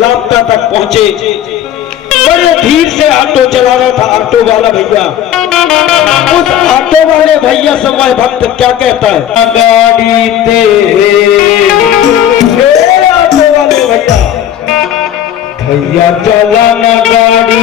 लापता तक पहुंचे। बड़े धीर से ऑटो चला रहा था ऑटो वाला भैया। उस ऑटो वाले भैया से वह भक्त क्या कहता है, गाड़ी तेरे ऑटो वाले भैया, भैया चलाना गाड़ी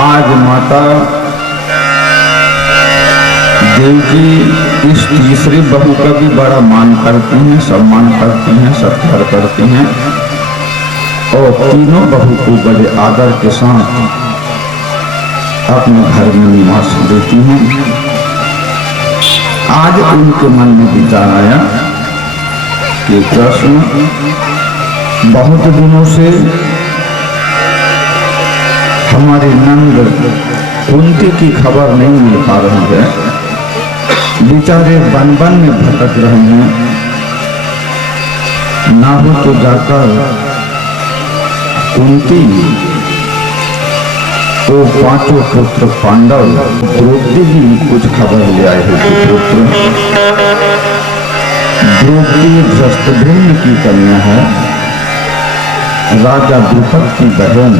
आज माता देव जी इस तीसरी बहू का भी बड़ा मान करती हैं, सम्मान करती हैं, सत्कार करती हैं और तीनों बहू को बड़े आदर के साथ अपने घर में निवास देती हैं। आज उनके मन में विचार आया कि कृष्ण बहुत दिनों से हमारे नंद कुंती की खबर नहीं मिल पा रही है, बेचारे वन वन में भटक रहे हैं। ना हो तो जाकर कुंती वो पांचों पुत्र पांडव द्रौपदी की कुछ खबर ले आए हैं। पुत्र द्रौपदी धृष्टद्युम्न की कन्या है, राजा द्रुपद की बहन।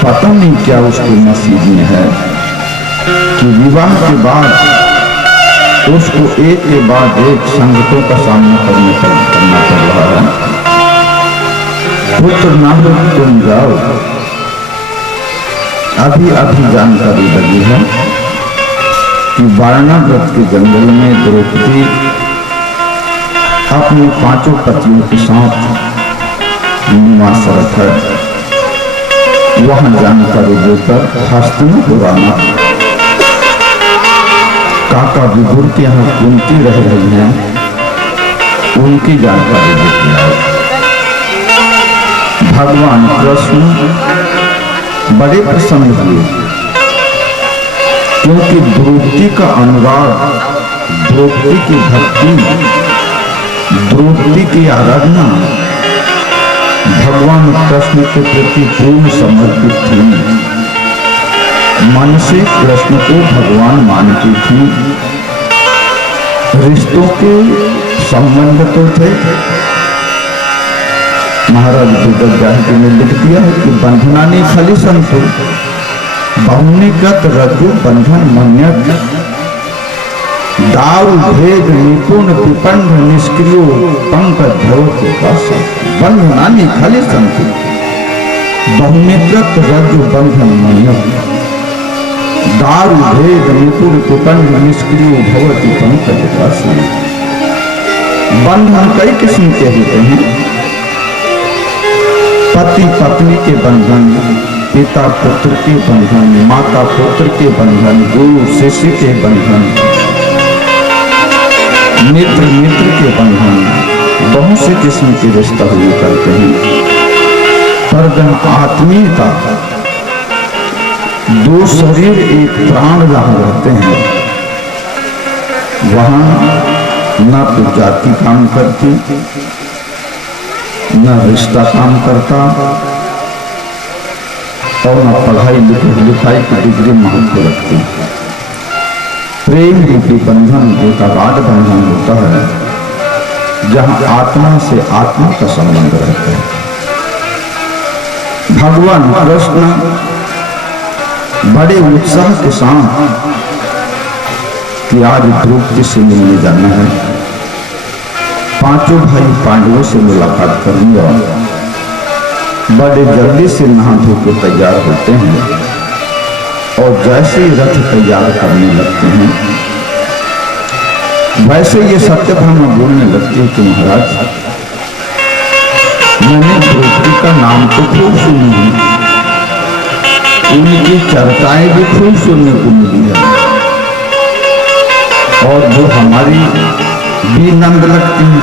पता नहीं क्या उसके नसीब में है कि विवाह के बाद उसको एक के बाद एक संकटों का सामना करना पड़ रहा है। पुत्र ना हो तुम जाओ। अभी अभी जानकारी लगी है कि वारणाव्रत के जंगल में द्रौपदी अपने पांचों पतियों के साथ निवासरत है। वहां जानकारी देकर हस्तिनापुर आना, काका विदुर के यहाँ कुंती रह रही हैं, उनकी जानकारी देती है। भगवान कृष्ण बड़े प्रसन्न हुए क्योंकि द्रौपदी का अनुराग, द्रौपदी की भक्ति, द्रौपदी की आराधना भगवान कृष्ण के प्रति पूर्ण समर्पित थी। मन से कृष्ण को भगवान मानती थी। रिश्तों के संबंध तो थे। महाराज वेदव्यास ने लिख दिया है कि बंधनानि खलि संतु बहुनिगत रज्जु बंधन मन्यत। दारू भेद निपुण पिपंड निष्क्रियो पंकज धरोत बस बंधनानि खलि संतु बहुमित्रत रज्जु बंधन मन्यम। दारू भेद निपुण पिपंड निष्क्रियो भवति पंकज बस। बंधन कई किस्म के होते हैं। पति पत्नी के बंधन, पिता पुत्र के बंधन, माता पुत्र के बंधन, गुरु शिष्य के बंधन, मित्र मित्र के बंधन, बहुत से किस्म के रिश्ता हुए करते हैं। पर जब आत्मीयता दो शरीर एक प्राण जहां रहते हैं, वहां न तो जाति काम करती, न रिश्ता काम करता, और न पढ़ाई लिखाई की डिग्री महत्व रखती। प्रेम रूपी बंधन एक अगाध बंधन होता है, जहां आत्मा से आत्मा का संबंध रहता है। भगवान कृष्ण बड़े उत्साह के साथ कि आज द्रौपदी से मिलने जाना है, पांचों भाई पांडवों से मुलाकात करूंगा, बड़े जल्दी से नहा धो के तैयार होते हैं और जैसे ही रथ तैयार करने लगते हैं, वैसे ये सत्यभामा बोलने लगती है कि महाराज, मैंने द्रौपदी का नाम तो खूब सुनी है, उनकी चर्चाएं भी खूब सुनने को मिली है, और जो हमारी भी नंद लगती है।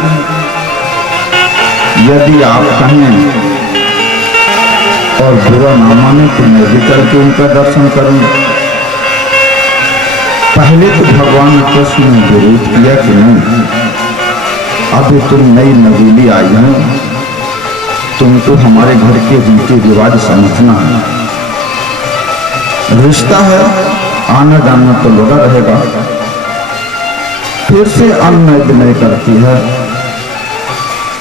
यदि आप कहें और बुरा ना माने तो मैं भी चल के उनका दर्शन करूं। पहले तो भगवान कृष्ण ने विरोध किया कि नहीं, अभी तुम नई नवीली आई हो, तुमको हमारे घर के रीति रिवाज समझना है, रिश्ता है, आना जाना तो लगा रहेगा। फिर से अनुनय विनय करती है।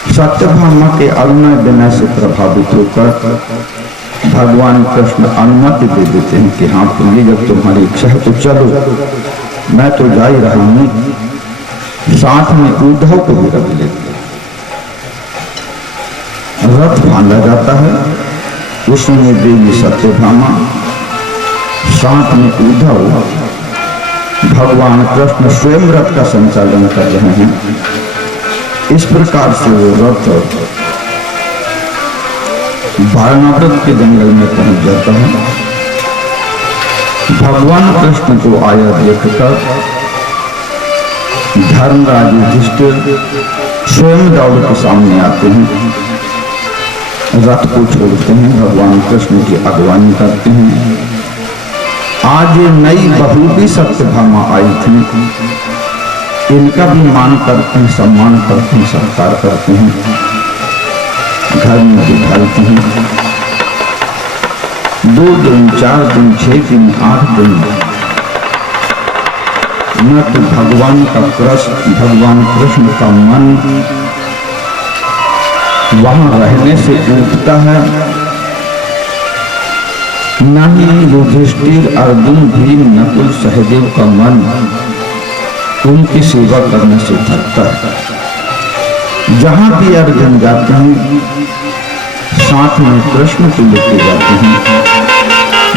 सत्यभामा के अनुनय विनय से प्रभावित होकर भगवान कृष्ण अनुमति दे देते हैं कि हाँ प्रिय, जब तुम्हारी इच्छा है तो चलो, मैं तो जा ही रहा हूं, साथ में उद्धव को भी रख लेते। रथ बांधा जाता है, उसमें देवी सत्यभामा, साथ में उद्धव, भगवान कृष्ण स्वयं रथ का संचालन कर रहे हैं। इस प्रकार से वो रथ वारणावत के जंगल में पहुंच जाता है। भगवान कृष्ण को आया देखकर धर्मराज युधिष्ठिर स्वयं दौड़ के सामने आते हैं, रथ को छोड़ते हैं, भगवान कृष्ण की अगवानी करते हैं। आज ये नई बहू भी सत्यभामा आई थी, इनका भी मान करते हैं, सम्मान करते हैं, सत्कार करते हैं, घर में बिठाते हैं। 2 दिन, 4 दिन, 6 दिन, 8 दिन न तो भगवान कृष्ण का मन वहां रहने से उठता है, न ही युधिष्ठिर, अर्जुन, भीम, नकुल, सहदेव का मन उनकी सेवा करने से थकता है। जहां भी अर्जुन जाते हैं, साथ में कृष्ण को लेके जाते हैं।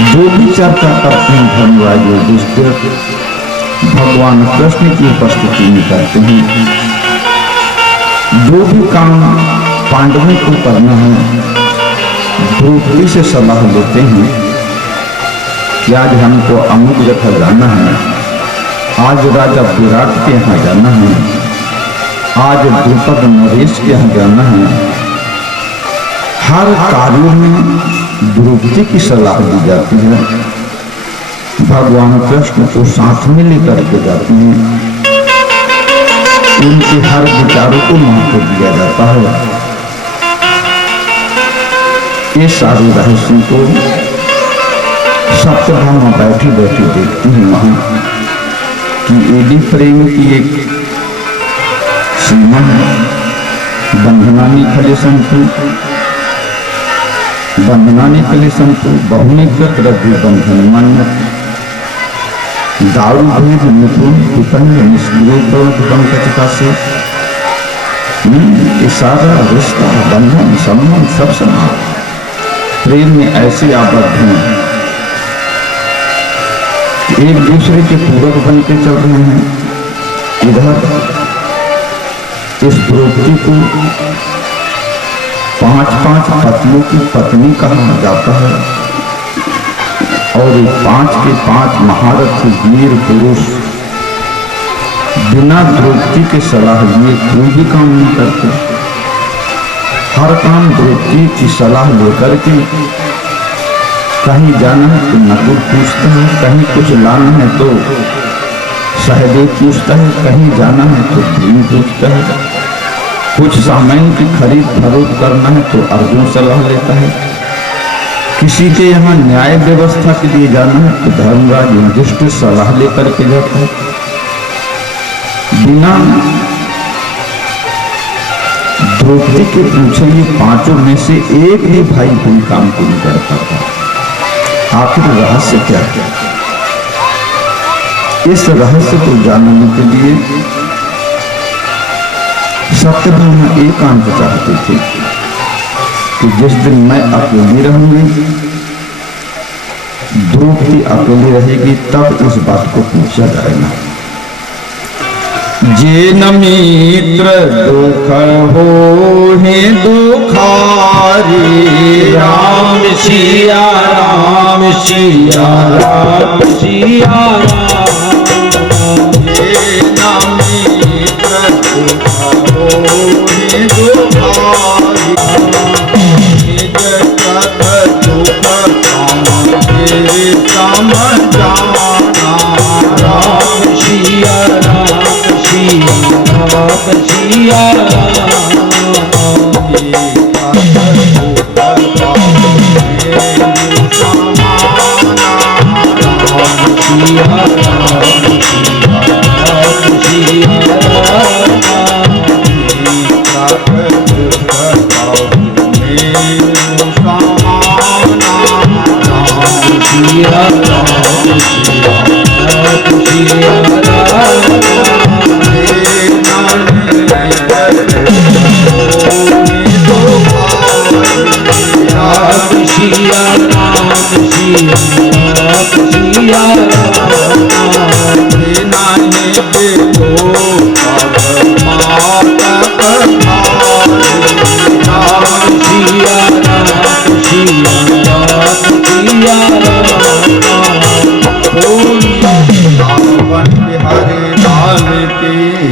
जो भी चर्चा करते हैं धर्मराज युधिष्ठिर भगवान कृष्ण की उपस्थिति में करते हैं। जो भी काम पांडवों को करना है, द्रौपदी से सलाह लेते हैं कि आज हमको अमुक जगह जाना है, आज राजा विराट के यहाँ जाना है, आज द्रुपद नरेश के यहाँ जाना है। हर कार्य में द्रौपदी की सलाह दी जाती है, भगवान कृष्ण को साथ में लेकर के जाते हैं, उनके हर विचारों को महत्व दिया जाता है। ये सारे रहस्य को सत्यभामा बैठी बैठी देखती है वहां कि एडी प्रेम की एक सीमा है। बंधनानी खले संतु, बंधनानी खले संतु, बहुनिकृत रज्जु बंधन मान्य। दारू भेद निपुण विपन्न निष्क्रिय पंकज से ये सारा रिश्ता बंधन संबंध सब समान प्रेम में ऐसे आबद्ध हैं कि एक दूसरे के पूरक बन के चल रहे हैं। इधर इस द्रौपदी को 5-5 पतियों की पत्नी कहा जाता है और ये 5 के 5 महारथी वीर पुरुष बिना द्रौपदी के सलाह लिए कोई भी काम नहीं करते। हर काम द्रौपदी की सलाह लेकर के, कहीं जाना है तो नकुल पूछता है, कहीं कुछ लाना है तो सहदेव पूछता है, कहीं जाना है तो भीम पूछता है, कुछ सामान की खरीद फरोख्त करना है तो अर्जुन सलाह लेता है, किसी के यहाँ न्याय व्यवस्था के लिए जाना है तो धर्मराज युधिष्ठिर सलाह लेकर के जाता है। बिना द्रौपदी के पूछे ये 5 में से एक भी भाई कोई काम को नहीं कर पाता। आखिर रहस्य क्या है? इस रहस्य को जानने के लिए सत्यभामा एकांत चाहते थे कि जिस दिन मैं अकेली रहूंगी, द्रौपदी अकेली रहेगी, तब इस बात को पूछा जाएगा। जे न मित्र दुख हो हे दुखारी, राम सिया राम सिया राम सिया राम। जे न मित्र दुख हो हे दुखारी, निज कथ दुख सम जाना, राम सिया राम सिया राम सिया राम।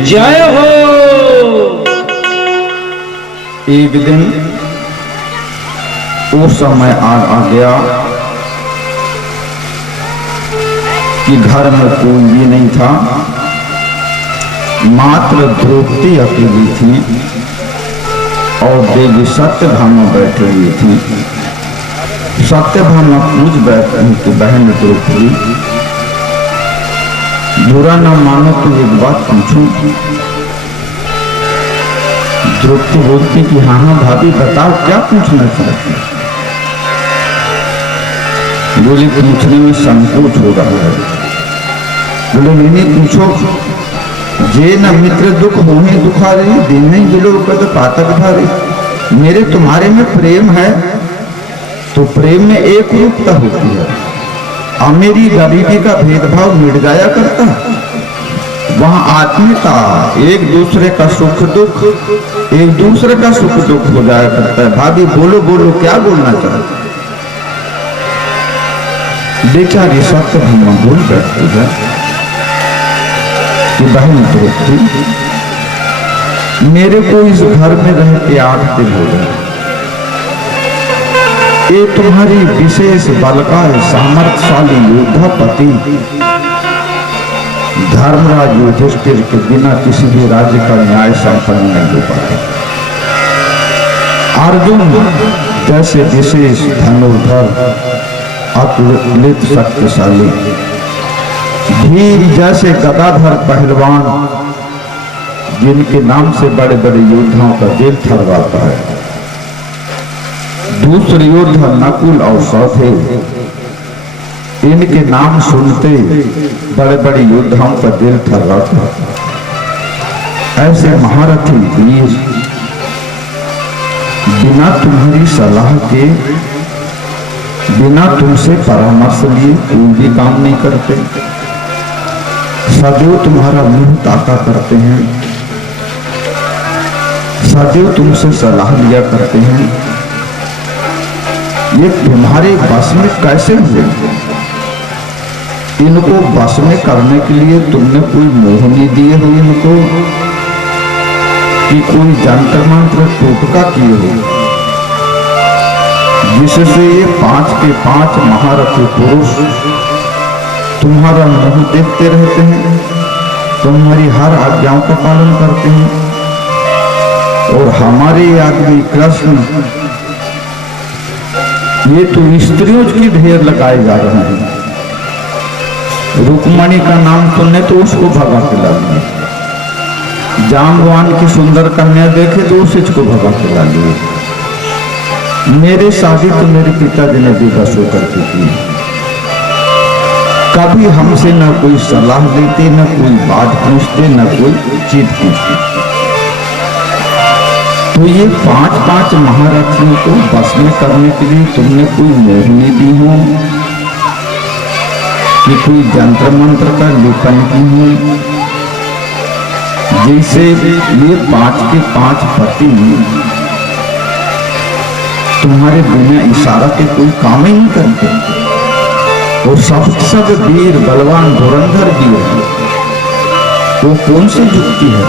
जय हो। एक दिन वो समय आ गया कि घर में कोई भी नहीं था, मात्र द्रौपदी अकेली थी और देवी सत्यभामा बैठी हुई थी। सत्यभामा पूछ बैठी कि बहन द्रौपदी, बुरा ना मानो तो एक बात पूछूं। द्रौपदी बोलती कि हाँ हाँ भाभी बताओ क्या पूछना चाहती। बोली पूछने में संकोच हो रहा है। बोले नहीं पूछो। जे न मित्र दुख होने दुखारे, दिन नहीं बिलो कद पातक धारे। मेरे तुम्हारे में प्रेम है तो प्रेम में एक रूपता होती है, और मेरी गरीबी का भेदभाव मिट जाया करता है। वहां आत्मीयता, एक दूसरे का सुख दुख, एक दूसरे का सुख दुख हो जाया करता है। भाभी बोलो बोलो क्या बोलना चाहते। बेचारी सत्यभामा बोल बैठती है कि बहन द्रौपदी, मेरे को इस घर में रहते 8 दिन हो गए। ये तुम्हारी विशेष बलकाय सामर्थ्यशाली योद्धा पति धर्मराज युधिष्ठिर के बिना किसी भी राज्य का न्याय संपन्न नहीं हो पाता। अर्जुन जैसे विशेष धनुर्धर अतुलित शक्तिशाली, भीम जैसे गदाधर पहलवान जिनके नाम से बड़े बड़े योद्धाओं का दिल थरवाता है, दूसरे योद्धा नकुल और सहदेव इनके नाम सुनते बड़े बड़े योद्धाओं का दिल थर्राता। ऐसे महारथी वीर बिना तुम्हारी सलाह के, बिना तुमसे परामर्श लिए कोई भी काम नहीं करते। सदैव तुम्हारा मुंह ताका करते हैं, सदैव तुमसे सलाह लिया करते हैं। ये तुम्हारे बस में कैसे हुए? इनको बस में करने के लिए तुमने कोई मोहनी दिए हो इनको, कि कोई जंत्र मंत्र टोटका किए हो, जिससे ये 5 के 5 महारथी पुरुष तुम्हारा मुंह देखते रहते हैं, तुम्हारी हर आज्ञाओं का पालन करते हैं। और हमारे आदमी कृष्ण ये तो स्त्रियों की ढेर लगाए जा रहे हैं। रुक्मणी का नाम सुनने तो उसको भगा के ला लिए, जामवान की सुंदर कन्या देखे तो उसे को भगा के ला लिए। मेरे शादी तो मेरे पिताजी ने बेबस होकर के की, कभी हमसे न कोई सलाह देते, न कोई बात पूछते, न कोई चीज पूछते। तो ये 5 महारथियों को बस में करने के लिए तुमने कोई मोहनी दी हो, कि कोई जंत्र मंत्र का लेपन की हो, जैसे ये 5 के 5 पति तुम्हारे बिना इशारा के कोई काम ही नहीं करते। और सब वीर बलवान धुरंधर वीर है, वो कौन सी युक्ति है?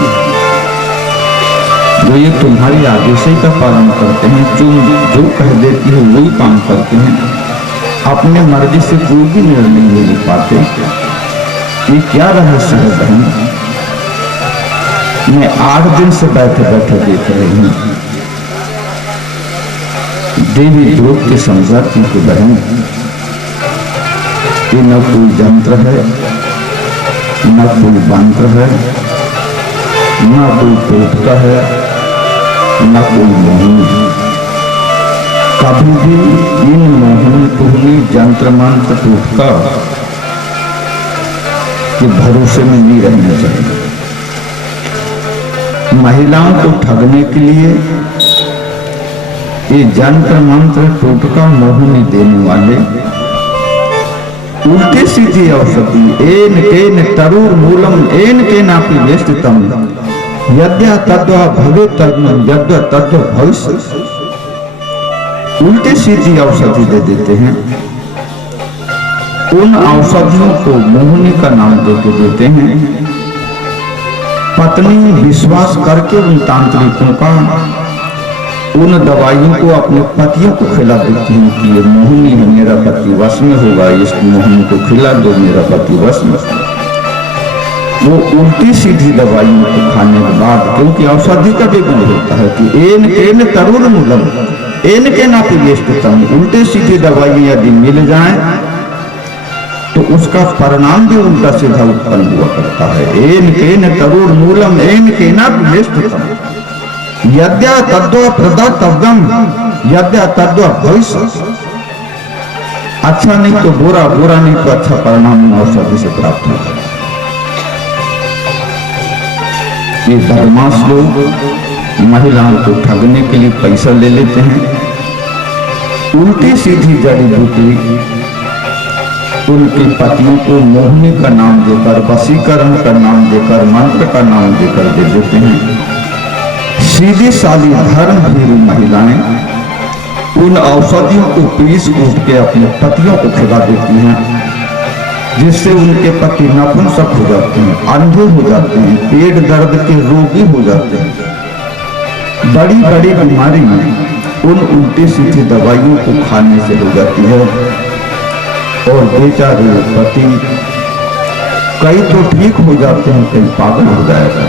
वो ये तुम्हारी आदेश का पालन करते हैं, जो कह देती है वही काम करते हैं, अपने मर्जी से कोई भी निर्णय नहीं ले पाते। ये क्या रहस्य है बहन? मैं 8 दिन से बैठे बैठे देख रही हूँ। देवी द्रौपदी समझाती कि बहन ये न कोई यंत्र है, न कोई मंत्र है, न कोई टोटका है, न कोई मोहिनी। कभी भी इन मोहिनी टोहनी यंत्र मंत्र टोटका के भरोसे में नहीं रहना चाहिए। महिलाओं को ठगने के लिए ये यंत्र मंत्र टोटका मोहिनी देने वाले उल्टे सीधी औषधि एन केन तरूर मूलम एन के नापि वेष्टितम यद्य तद्वा भवे तद्म यद्य तद्व भविष्य। उल्टे सीधी औषधि दे देते हैं। उन औषधियों को मोहिनी का नाम देके देते हैं। पत्नी विश्वास करके उन तांत्रिकों का उन दवाइयों को अपने पतियों को खिला देती हैं कि ये मोहिनी है, मेरा पति वश में होगा, इस मोहिनी को खिला दो, मेरा पति वश में। वो उल्टी सीधी दवाइयों को खाने के बाद, क्योंकि औषधि का भी गुण होता है कि एन केन तरुण मूलम एन के नापि वेष्टितम, उल्टे सीधी दवाइयां यदि मिल जाए तो उसका परिणाम भी उल्टा सीधा उत्पन्न हुआ करता है। एन केन तरुण मूलम एन के नापि वेष्टितम यद्या तद्वा प्रदत्तव्यम यद्या तद्वा भविष्य। अच्छा नहीं तो बुरा, बुरा नहीं तो अच्छा परिणाम औषधि से प्राप्त होता है। ये बदमाश लोग महिलाओं को ठगने के लिए पैसा ले लेते हैं। उल्टी सीधी जड़ी बूटी उनके पतियों को मोहिनी का नाम देकर, वशीकरण का नाम देकर, मंत्र का नाम देकर दे देते हैं। सीधी सादी धर्म भीरू महिलाएं उन औषधियों को पीस कूट के अपने पतियों को खिला देती हैं, जिससे उनके पति नपुंसक हो जाते हैं, अंधे हो जाते हैं, पेट दर्द के रोगी हो जाते हैं। बड़ी बड़ी बीमारी उन उल्टी सीधी दवाइयों को खाने से हो जाती है। और बेचारे पति कई तो ठीक हो जाते हैं, कई पागल हो जाएगा।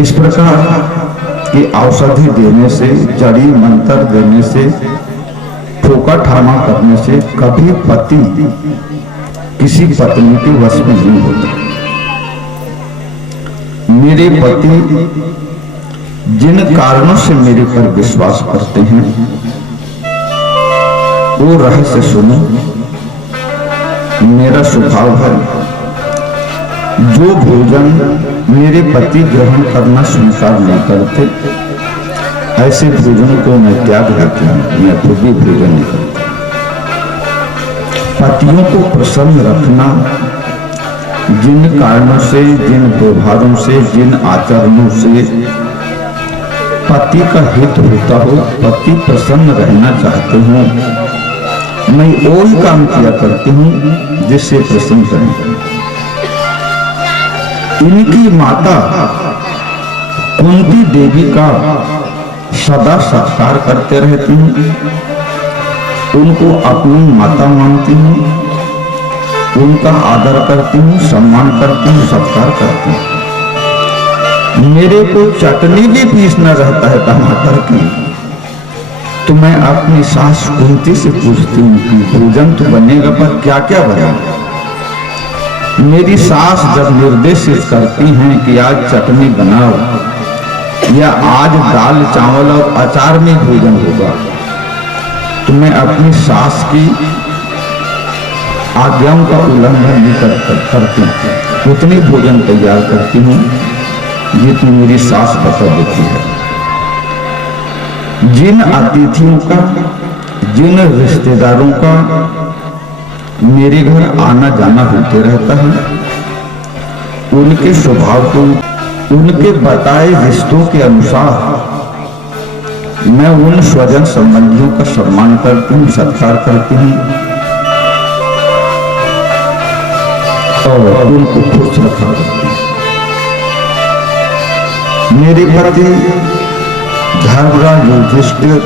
इस प्रकार की औषधि देने से, जड़ी मंत्र देने से, ठोका ठामा करने से कभी पति किसी पत्नी के वश में नहीं होता। मेरे पति जिन कारणों से मेरे पर विश्वास करते हैं वो रहस्य सुनो। मेरा स्वभाव है, जो भोजन मेरे पति ग्रहण करना स्वीकार नहीं करते, ऐसे भोजन को मैं त्याग देती हूँ। मैं खुद भी भोजन नहीं करता। पतियों को प्रसन्न रखना, जिन कारणों से, जिन व्यवहारों से, जिन आचरणों से पति का हित होता हो, पति प्रसन्न रहना चाहते हो, मैं वो काम किया करती हूँ जिससे प्रसन्न करें। इनकी माता कुंती देवी का सदा सत्कार करते रहती हूँ, उनको अपनी माता मानती हूँ, उनका आदर करती हूँ, सम्मान करती हूँ, सत्कार करती हूँ। मेरे को चटनी भी पीसना रहता है टमाटर की, तो मैं अपनी सास कुंती से पूछती हूँ कि भोजन तो बनेगा पर क्या क्या बनेगा। मेरी सास जब निर्देशित करती हैं कि आज चटनी बनाओ या आज दाल चावल और अचार में भोजन होगा, तो मैं अपनी सास की आज्ञाओं का उल्लंघन नहीं करती, उतनी भोजन तैयार करती हूँ जितनी मेरी सास बता देती है। जिन अतिथियों का, जिन रिश्तेदारों का मेरे घर आना जाना होते रहता है, उनके स्वभाव को, उनके बताए रिश्तों के अनुसार मैं उन स्वजन संबंधियों का सम्मान करती हूँ, सत्कार करती हूँ और उनको खुश रखा करती हूँ। मेरे पति धर्मराज युधिष्ठिर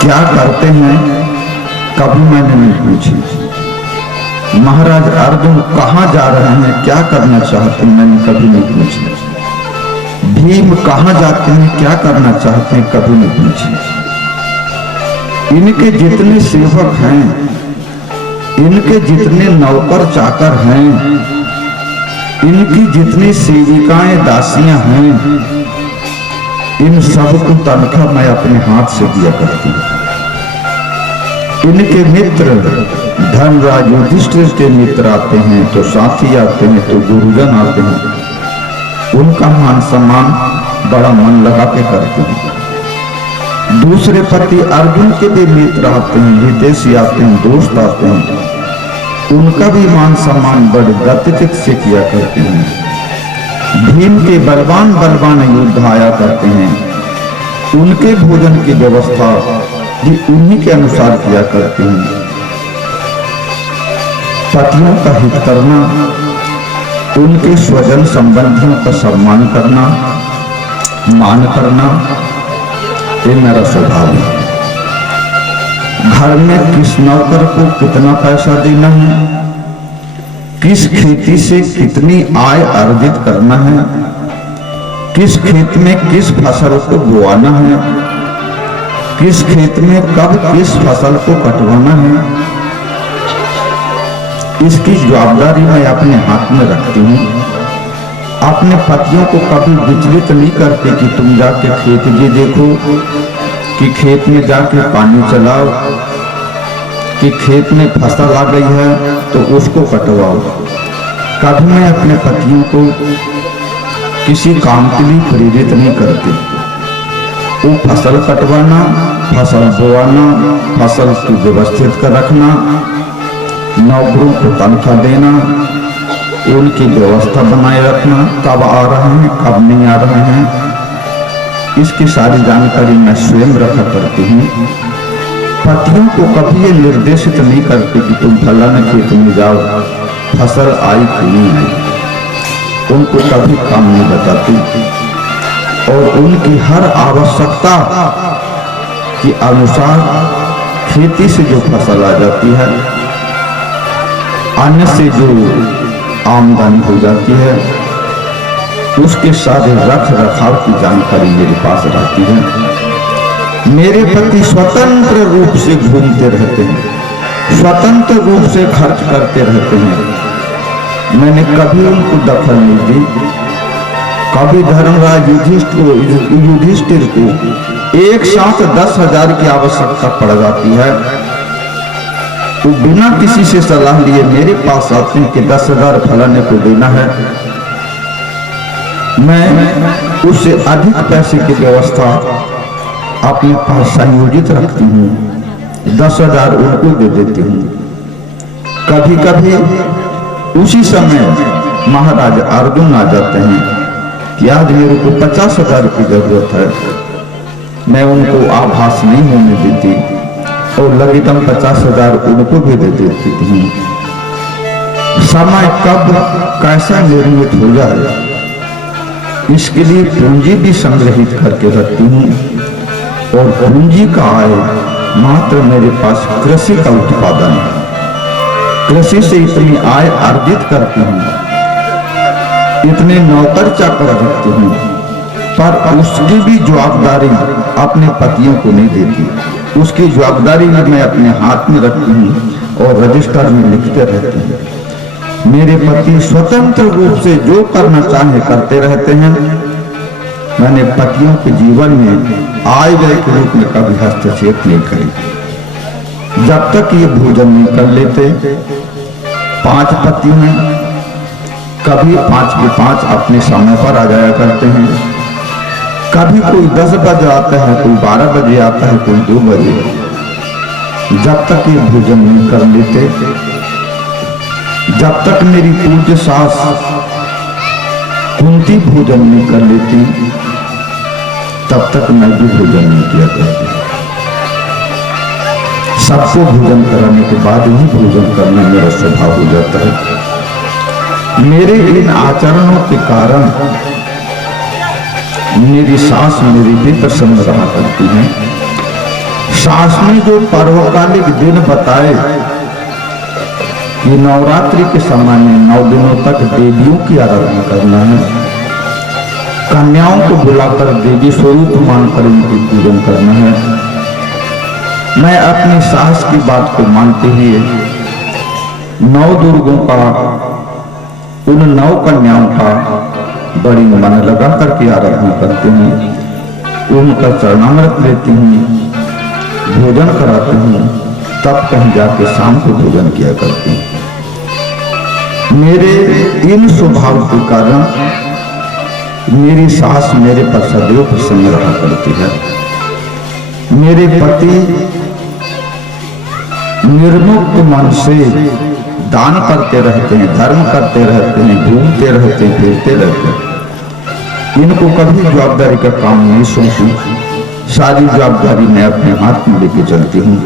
क्या करते हैं कभी मैंने नहीं पूछी। महाराज अर्जुन कहाँ जा रहे हैं, क्या करना चाहते हैं, मैंने कभी नहीं पूछी। भीम कहाँ जाते हैं, क्या करना चाहते हैं, कभी नहीं पूछी। इनके जितने सेवक हैं, इनके जितने नौकर चाकर हैं, इनकी जितनी सेविकाएं दासियां हैं, इन सबको तनख्वाह मैं अपने हाथ से दिया करती हूँ। इनके मित्र धर्मराज युधिष्ठिर के मित्र आते हैं तो साथी आते हैं तो गुरुजन आते हैं, उनका मान सम्मान बड़ा मन लगा के करते हैं। दूसरे पति अर्जुन के भी मित्र आते हैं, विदेशी आते हैं, दोस्त आते हैं, उनका भी मान सम्मान बड़े गतिचित से किया करते हैं। भीम के बलवान बलवान युद्ध आया करते हैं, उनके भोजन की व्यवस्था भी उन्हीं के अनुसार किया करते हैं। पतियों का हित करना, उनके स्वजन संबंधियों का सम्मान करना, मान करना, ये मेरा स्वभाव है। घर में किस नौकर को कितना पैसा देना है, किस खेती से कितनी आय अर्जित करना है, किस खेत में किस फसल को बोआना है, किस खेत में कब किस फसल को कटवाना है, इसकी जवाबदारी मैं अपने हाथ में रखती हूँ। अपने पतियों को कभी विचलित नहीं करते कि तुम जाके खेत ये देखो, कि खेत में जाके पानी चलाओ, कि खेत में फसल आ गई है तो उसको कटवाओ। कभी मैं अपने पतियों को किसी काम के लिए प्रेरित नहीं करती। वो फसल कटवाना, फसल बोआना, फसल की व्यवस्थित कर रखना, नौकरों को तनख्वाह देना, उनकी व्यवस्था बनाए रखना, कब आ रहे हैं कब नहीं आ रहे हैं, इसकी सारी जानकारी मैं स्वयं रखा करती हूँ। पतियों को कभी ये निर्देशित नहीं करती कि तुम फलाने खेत में जाओ, फसल आई कि नहीं आई, उनको कभी काम नहीं बताती और उनकी हर आवश्यकता के अनुसार खेती से जो फसल आ जाती है, अन्न से जो आमदनी हो जाती है, उसके सारे रख रखाव की जानकारी मेरे पास रहती है। मेरे पति स्वतंत्र रूप से घूमते रहते हैं, स्वतंत्र रूप से खर्च करते रहते हैं। मैंने कभी उनको दखल नहीं दी। कभी धर्मराज युधिष्ठिर को 1 साथ 10,000 की आवश्यकता पड़ जाती है वो बिना किसी से सलाह लिए मेरे पास आते हैं कि 10,000 फलाने को देना है। मैं उससे अधिक पैसे की व्यवस्था अपने पास संयोजित रखती हूँ, 10,000 उनको दे देती हूँ। कभी कभी उसी समय महाराज अर्जुन आ जाते हैं कि आज मेरे को 50,000 की जरूरत है। मैं उनको आभास नहीं होने देती और लघुतम 50,000 उनको भी दे देती थी। समय कब कैसा निर्मित हो जाए इसके लिए पूंजी भी संग्रहित करके रखती हूँ और पूंजी का आय मात्र मेरे पास कृषि का उत्पादन है। कृषि से इतनी आय अर्जित करती हूँ, इतने नौकर चाकर रखती हूँ, पर उसकी भी जवाबदारी अपने पतियों को नहीं देती। उसकी जवाबदारी भी मैं अपने हाथ में रखती हूँ और रजिस्टर में लिखते रहते हैं। मेरे पति स्वतंत्र रूप से जो करना चाहे करते रहते हैं। मैंने पतियों के जीवन में आय व्यय के रूप में कभी हस्तक्षेप नहीं करी। जब तक ये भोजन नहीं कर लेते, 5 पति हैं, कभी 5 के 5 अपने समय पर आ जाया करते हैं। कभी कोई 10 बजे आता है, कोई 12 बजे आता है, कोई 2 बजे। जब तक ये भोजन नहीं कर लेते, जब तक मेरी पूज्य सास कुंती भोजन नहीं कर लेती, तब तक मैं भी भोजन नहीं किया करती। सबको भोजन कराने के बाद ही भोजन करना मेरा स्वभाव हो जाता है। मेरे इन आचरणों के कारण मेरी सास मेरी भी प्रसन्न रहा करती है। सास ने जो पर्वकालिक दिन बताए कि नवरात्रि के समय में 9 दिनों तक देवियों की आराधना करना है, कन्याओं को बुलाकर देवी स्वरूप मानकर उनकी पूजन करना है, मैं अपनी सास की बात को मानते हुए 9 दुर्गों का, उन 9 कन्याओं का बड़ी मन लगा करके आराधना करती हूँ। उनका चरणामृत लेती हूँ, भोजन कराती हूँ, तब कहीं जाके शाम को भोजन किया करती हूँ। मेरे इन स्वभाव के कारण मेरी सास मेरे पर सदैव प्रसन्न रहा करती है। मेरे पति निर्मुक्त मन से दान करते रहते हैं, धर्म करते रहते हैं, घूमते रहते हैं, फिरते रहते हैं। इनको कभी जवाबदारी का काम नहीं सौंपी, सारी जवाबदारी मैं अपने हाथ में लेके चलती हूँ।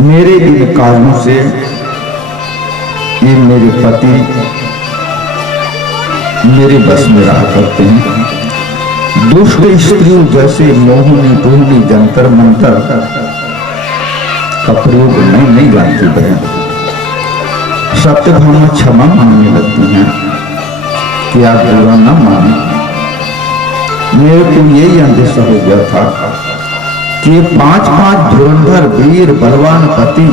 मेरे इन कारणों से ये मेरे पति मेरे बस में रहा करते हैं। दुष्ट स्त्रियों जैसे मोहिनी टोहनी जंतर मंतर का प्रयोग मैं नहीं जानती बहन। सत्यभामा क्षमा मांगने लगती हैं कि आप बुरा न माने। मेरे को यही अंदेशा हो गया था कि 5-5 धुरंधर वीर बलवान पति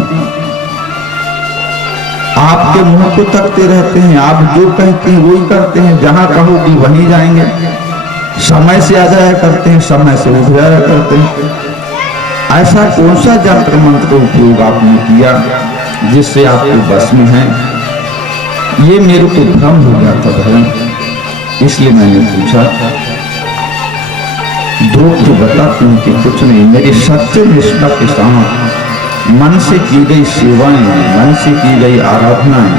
आपके मुंह को तकते रहते हैं। आप जो कहते हैं वही करते हैं, जहां कहोगी वहीं जाएंगे, समय से आ जाया करते हैं, समय से उठ जाया करते हैं। ऐसा कौन सा यंत्र मंत्र का उपयोग आपने किया जिससे आपके बस में है? ये मेरे को भ्रम हो गया था बहन, इसलिए मैंने पूछा। द्रौपदी बताती हूँ कि कुछ नहीं, मेरी सत्य निष्ठा के साथ मन से की गई सेवाएं, मन से की गई आराधनाएं,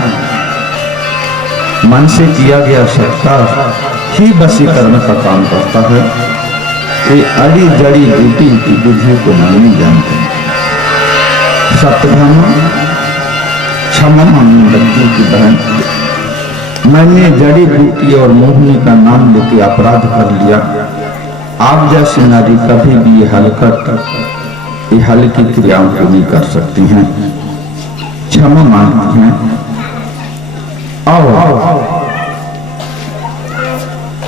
मन से किया गया सत्कार ही वशीकरण का काम करता है। ये अड़ी जड़ी बूटी की विधि को मैं नहीं जानते। सत्यभामा क्षमा मांगने लगती कि बहन, मैंने जड़ी बूटी और मोहिनी का नाम लेके अपराध कर लिया। आप जैसी नारी कभी भी ये हल्की क्रियाओं को नहीं कर सकती हैं, क्षमा मांगती हैं। आओ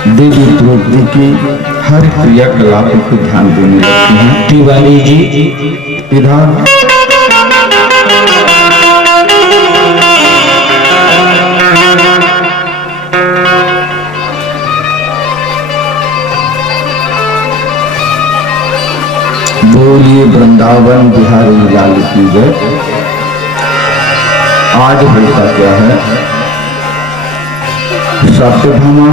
देवी द्रौपदी की हर क्रियाकलाप को ध्यान देने लगती हैं। तिवारी जी इधर बोलिए वृंदावन बिहारी लाल की जय। आज होता क्या है, सत्यभामा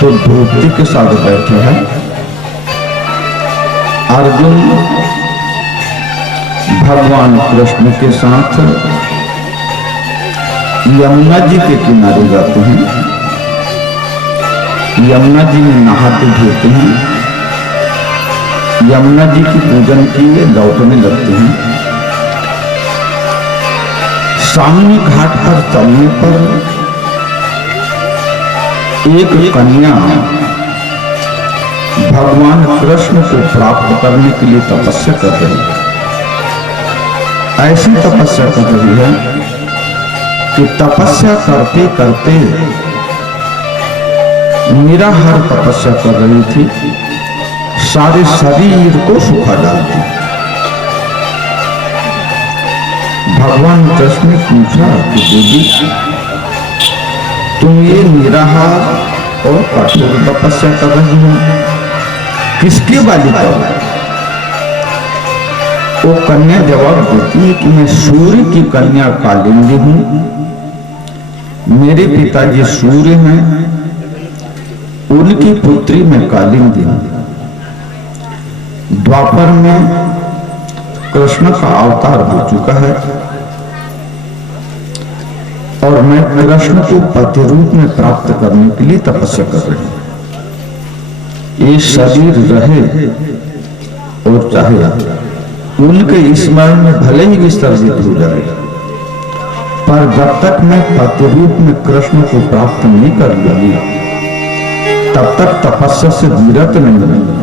तो द्रौपदी के साथ बैठे हैं, अर्जुन भगवान कृष्ण के साथ यमुना जी के किनारे जाते हैं, यमुना जी में नहाते धोते हैं, यमुना जी की पूजन किए लौटने लगते हैं। सामने घाट पर चलने पर एक कन्या भगवान कृष्ण को प्राप्त करने के लिए तपस्या कर रही है। ऐसी तपस्या कर रही है कि तपस्या करते करते निराहार तपस्या कर रही थी, सारे शरीर को सुखा डालती। भगवान कृष्ण ने पूछा कि देवी, तुम ये निराहार और कठोर तपस्या कर रही हो, किसकी बालिका हो? वो कन्या जवाब देती है कि मैं सूर्य की कन्या कालिंदी हूं, मेरे पिताजी सूर्य हैं, उनकी पुत्री मैं कालिंदी हूं। द्वापर में कृष्ण का अवतार हो चुका है और मैं कृष्ण को पति रूप में प्राप्त करने के लिए तपस्या कर रही हूं। ये शरीर रहे और चाहे उनके स्मरण में भले ही विसर्जित हो जाए, पर जब तक मैं पति रूप में कृष्ण को प्राप्त नहीं कर लूंगी, तब तक तपस्या से विरत नहीं रहूंगी।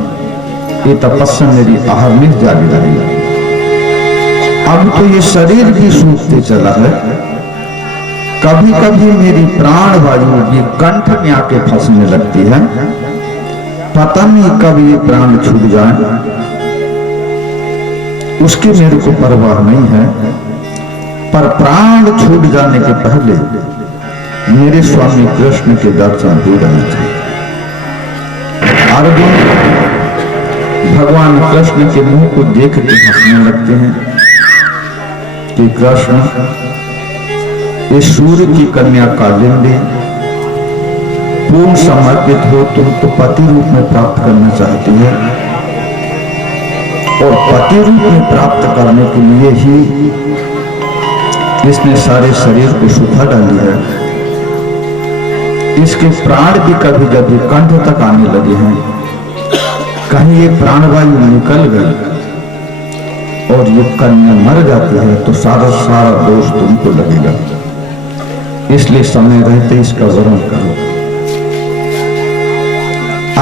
ये तपस्या मेरी अहर्निश जारी रहेगी। अब तो ये शरीर भी सूखते चला है, कभी कभी मेरी प्राण वायु भी कंठ में आके फंसने लगती है, पता नहीं कब ये प्राण छूट जाए, उसकी मेरे को परवाह नहीं है, पर प्राण छूट जाने के पहले मेरे स्वामी कृष्ण के दर्शन दे रहे थे। अर्जुन भगवान कृष्ण के मुंह को देख के हंसने लगते हैं कि कृष्ण, ये सूर्य की कन्या कालिंदी पूर्ण समर्पित हो, तुम तो पति रूप में प्राप्त करना चाहती है और पति रूप में प्राप्त करने के लिए ही इसने सारे शरीर को सुखा डाली है। इसके प्राण भी कभी कभी कंठ तक आने लगे हैं, कहीं ये प्राणवायु निकल गई और ये कन्या मर जाती है तो सारा दोष तुमको लगेगा, इसलिए समय रहते इसका वरण करो।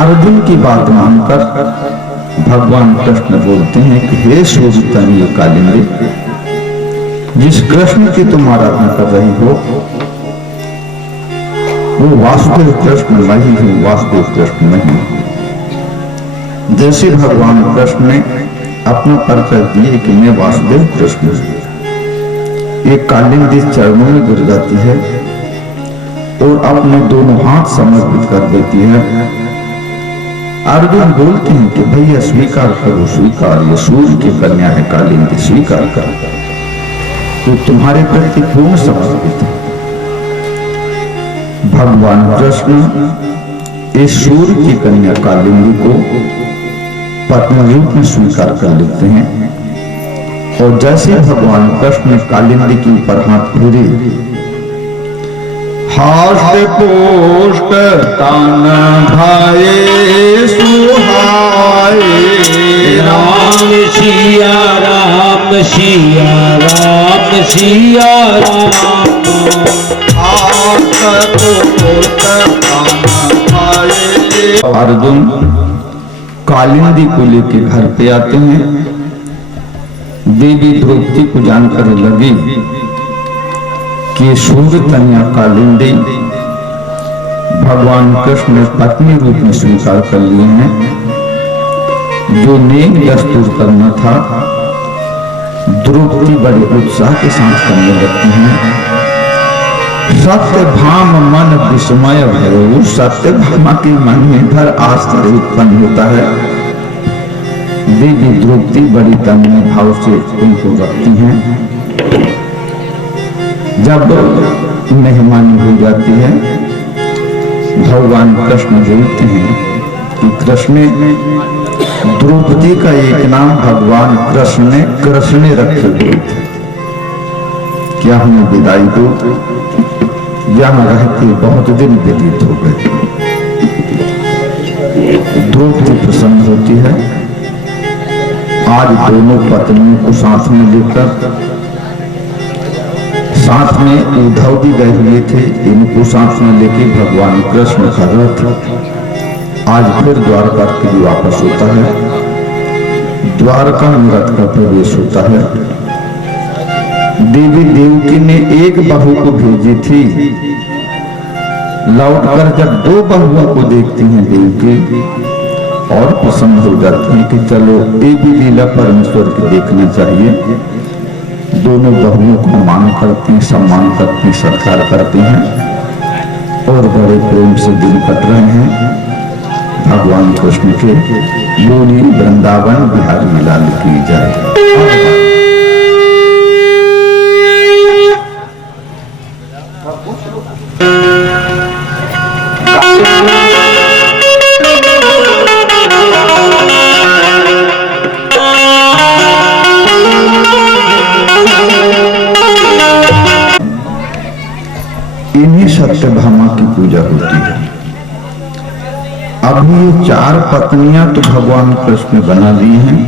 अर्जुन की बात मानकर भगवान कृष्ण बोलते हैं कि हे सूर्यतनीय कालिंदी, जिस कृष्ण की तुम आराधना कर रही हो वो वासुदेव कृष्ण मैं ही हूं, वासुदेव कृष्ण मैं ही हूं। जैसे भगवान कृष्ण ने अपना परिचय दिए कि मैं वासुदेव कृष्ण हूं, एक कालिंदी चरणों में गिर जाती है और अपने दोनों हाथ समर्पित कर देती है। अर्जुन बोलते हैं कि भैया स्वीकार करो, स्वीकार, ये सूर्य की कन्या है कालिंदी, स्वीकार करो, तो तुम्हारे प्रति पूर्ण समर्पित है। भगवान कृष्ण इस सूर्य की कन्या कालिंदी को पत्नी रूप में स्वीकार कर लेते हैं और जैसे भगवान कृष्ण ने कालिंदी के ऊपर हाथ फेरे, हाथ पोष्ट तान भाए सुहाए, राम सिया राम सिया राम सिया राम, हाथ पोष्ट तान भाए। अर्जुन कालिंदी को लेके घर पे आते हैं। देवी द्रौपदी को जानकर लगी कि सूर्य कन्या कालिंदी भगवान कृष्ण ने पत्नी रूप में स्वीकार कर लिए हैं। जो नेम दस्तूर करना था द्रौपदी बड़े उत्साह के साथ करने लगती हैं। सत्यभाम मन विस्मय भय, सत्यभामा के मन में धर आश्चर्य उत्पन्न होता है। देवी द्रौपदी बड़ी तन्मय भाव से उनको रखती हैं जब मेहमानी हो जाती है, भगवान कृष्ण बोलते हैं कि कृष्ण द्रौपदी का एक नाम भगवान कृष्ण ने रखे हुए थे। क्या हमें विदाई दो, यहाँ रहते बहुत दिन व्यतीत हो गए। द्रौपदी प्रसन्न होती है। आज दोनों पत्नियों को साथ में लेकर, साथ में उद्धव भी गए हुए थे, इनको साथ में लेके भगवान कृष्ण का रथ आज फिर द्वारका के लिए वापस होता है। द्वारका में रथ का प्रवेश होता है। देवी देवकी ने एक बहू को भेजी थी, लौटकर जब दो बहुओं को देखती हैं देवकी और प्रसन्न हो जाती हैं कि चलो ये भी लीला परमेश्वर की देखना चाहिए। दोनों बहुओं को मान करती हैं, सम्मान करती हैं, सत्कार करती हैं और बड़े प्रेम से दिन कट रहे हैं भगवान कृष्ण के। बोली वृंदावन बिहारी लाल की जय। इन्हीं सत्यभामा की पूजा होती है। अभी ये 4 पत्नियां तो भगवान कृष्ण बना दी हैं।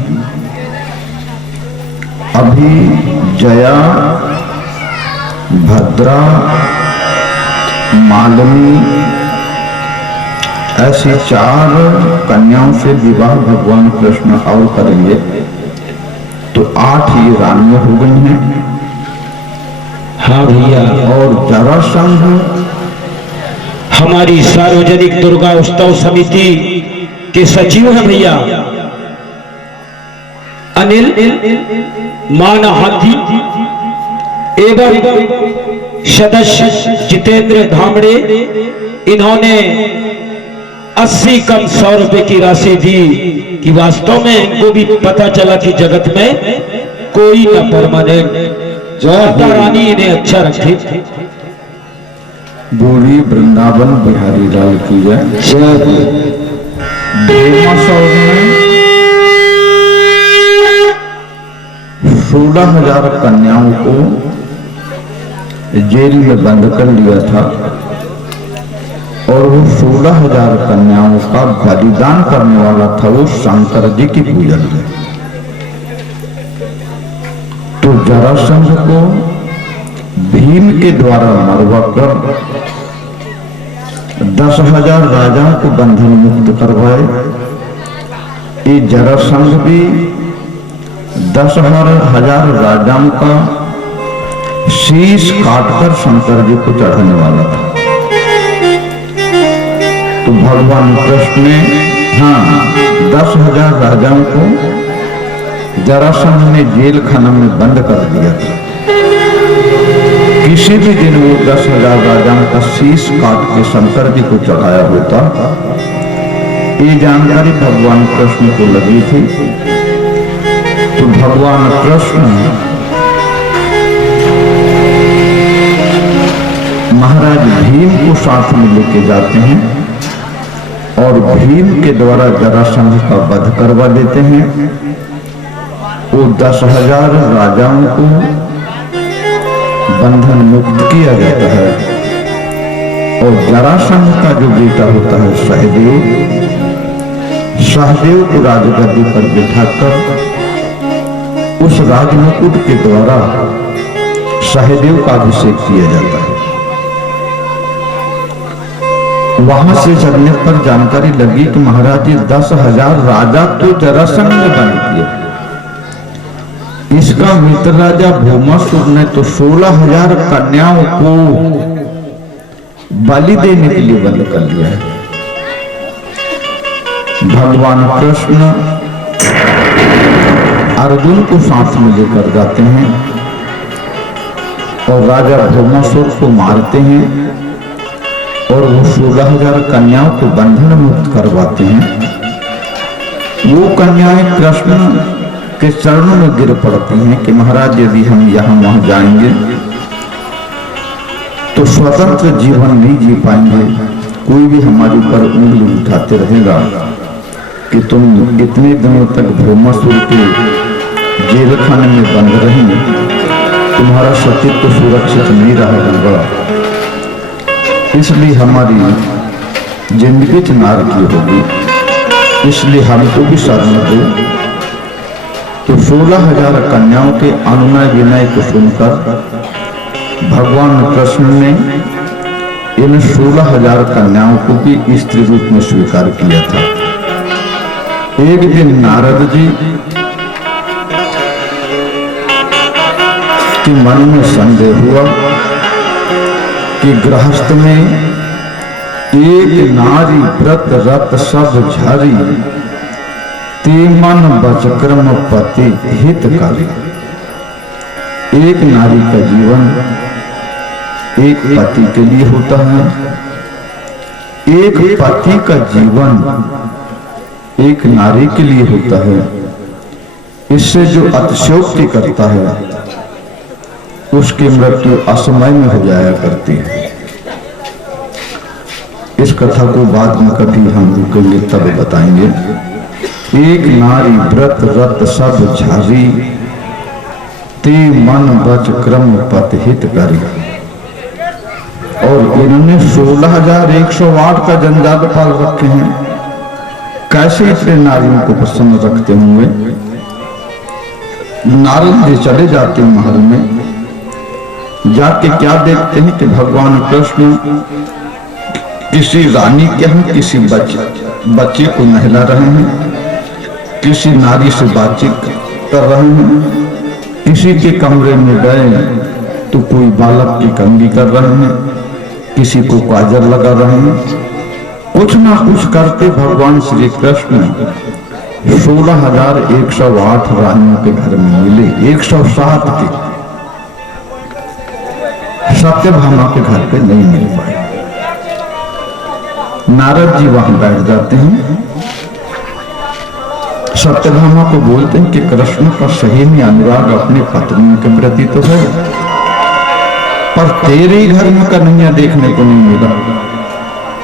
अभी जया, भद्रा, मालिनी ऐसी 4 कन्याओं से विवाह भगवान कृष्ण और करेंगे तो 8 ये रानियां हो गई हैं। हाँ भैया, और जरासंध हमारी सार्वजनिक दुर्गा उत्सव समिति के सचिव हैं भैया अनिल माना हाथी एवं सदस्य जितेंद्र धामड़े। इन्होंने 80 कम 100 रुपए की राशि दी कि वास्तव में इनको भी पता चला कि जगत में कोई न परमानेंट, माता रानी इन्हें अच्छा रखे। बोली वृंदावन बिहारी लाल की जय। भेमासौर में 16,000 कन्याओं को जेल में बंद कर लिया था और वो 16,000 कन्याओं का बलिदान करने वाला था वो शंकर जी की पूजा में। तो जरासंध को भीम के द्वारा मरवा कर 10,000 राजाओं को बंधन मुक्त करवाए। ये जरासंध भी 10,000 राजाओं का शीश काटकर शंकर जी को चढ़ाने वाला था। तो भगवान कृष्ण ने 10,000 राजाओं को जरासंध ने जेल खाना में बंद कर दिया था। किसी भी दिन वो 10,000 राजाओं का शीश काट के शंकर जी को चढ़ाया होता। ये जानकारी भगवान कृष्ण को लगी थी। तो भगवान कृष्ण महाराज भीम को साथ में लेके जाते हैं और भीम के द्वारा जरासंध का वध करवा देते हैं। वो 10,000 राजाओं को बंधन मुक्त किया जाता है और जरासंध का जो बेटा होता है सहदेव को राजगद्दी पर बिठाकर उस राजमुकुट के द्वारा सहदेव का अभिषेक किया जाता है। वहां से चलने पर जानकारी लगी कि महाराज जी 10,000 राजा तो जरासंध ने बंद किए। इसका मित्र राजा भौमासुर ने तो 16,000 कन्याओं को बलि देने के लिए बंद कर लिया है। भगवान कृष्ण अर्जुन को साथ में लेकर जाते हैं और राजा भौमासुर को मारते हैं और वो 16,000 कन्याओं को बंधन मुक्त करवाते हैं। वो कन्याएं कृष्ण के चरणों में गिर पड़ती हैं कि महाराज यदि हम यहाँ वहां जाएंगे तो स्वतंत्र जीवन नहीं जी पाएंगे। कोई भी हमारे ऊपर उंगली उठाते रहेगा कि तुम इतने दिनों तक ब्रह्मासुर के जेल खाने में बंद रही, तुम्हारा सत्य तो सुरक्षित नहीं रहा होगा, इसलिए हमारी जिंदगी चनार की होगी, इसलिए हमको भी शरण दो। तो 16,000 कन्याओं के अनुनय विनय को सुनकर भगवान कृष्ण ने इन 16,000 कन्याओं को भी स्त्री रूप में स्वीकार किया था। एक दिन नारद जी के मन में संदेह हुआ कि गृहस्थ में एक नारी व्रत रत सब झारी, ते मन बचक्रम पति हितकारी। एक नारी का जीवन एक पति के लिए होता है, एक पति का जीवन एक नारी के लिए होता है। इससे जो अतिशयोक्ति करता है उसकी मृत्यु असमय में हो जाया करती है। इस कथा को बाद में कभी हम रुकेंगे तब बताएंगे। एक नारी व्रत रत सब झारी, ते मन बच क्रम पत हितकारी। और इन्होंने 16,108 का जंजाल पाल रखे हैं। कैसे इतने नारियों को प्रसन्न रखते होंगे। नारद जी चले जाते महल में, जाके क्या देखते हैं कि भगवान कृष्ण किसी रानी के हम किसी बच्चे को नहला रहे हैं, किसी नारी से बातचीत कर रहे हैं, किसी के कमरे में गए तो कोई बालक की कंघी कर रहे हैं, किसी को काजल लगा रहे हैं। कुछ ना कुछ करते भगवान श्री कृष्ण 16,108 रानियों के घर में मिले। 107 के सत्यभामा के घर पे नहीं मिल पाए। नारद जी वहां बैठ जाते हैं, सत्यभामा को बोलते हैं कि कृष्ण का सही में अनुराग अपनी पत्नी के प्रति तो है, पर तेरे घर में कन्हैया देखने को नहीं मिला,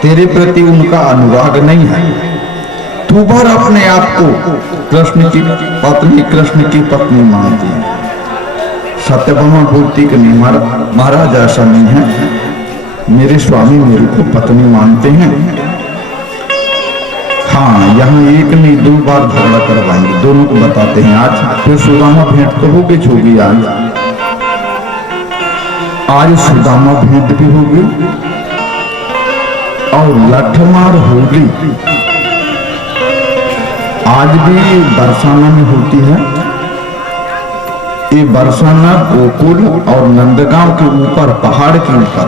तेरे प्रति उनका अनुराग नहीं है। तू भर अपने आप को कृष्ण की पत्नी, कृष्ण की पत्नी मानती है। सत्यभामा बोलती कि नहीं महाराज, ऐसा नहीं है, मेरे स्वामी मेरे को पत्नी मानते हैं। हाँ, यहाँ एक नहीं 2 बार झगड़ा करवाएंगे, दोनों को बताते हैं। आज फिर सुदामा भेंट तो होगी होगी, आज सुदामा भेंट भी होगी और लठमार होगी आज भी बरसाना में होती है। ये बरसाना गोकुल और नंदगांव के ऊपर पहाड़ के ऊपर,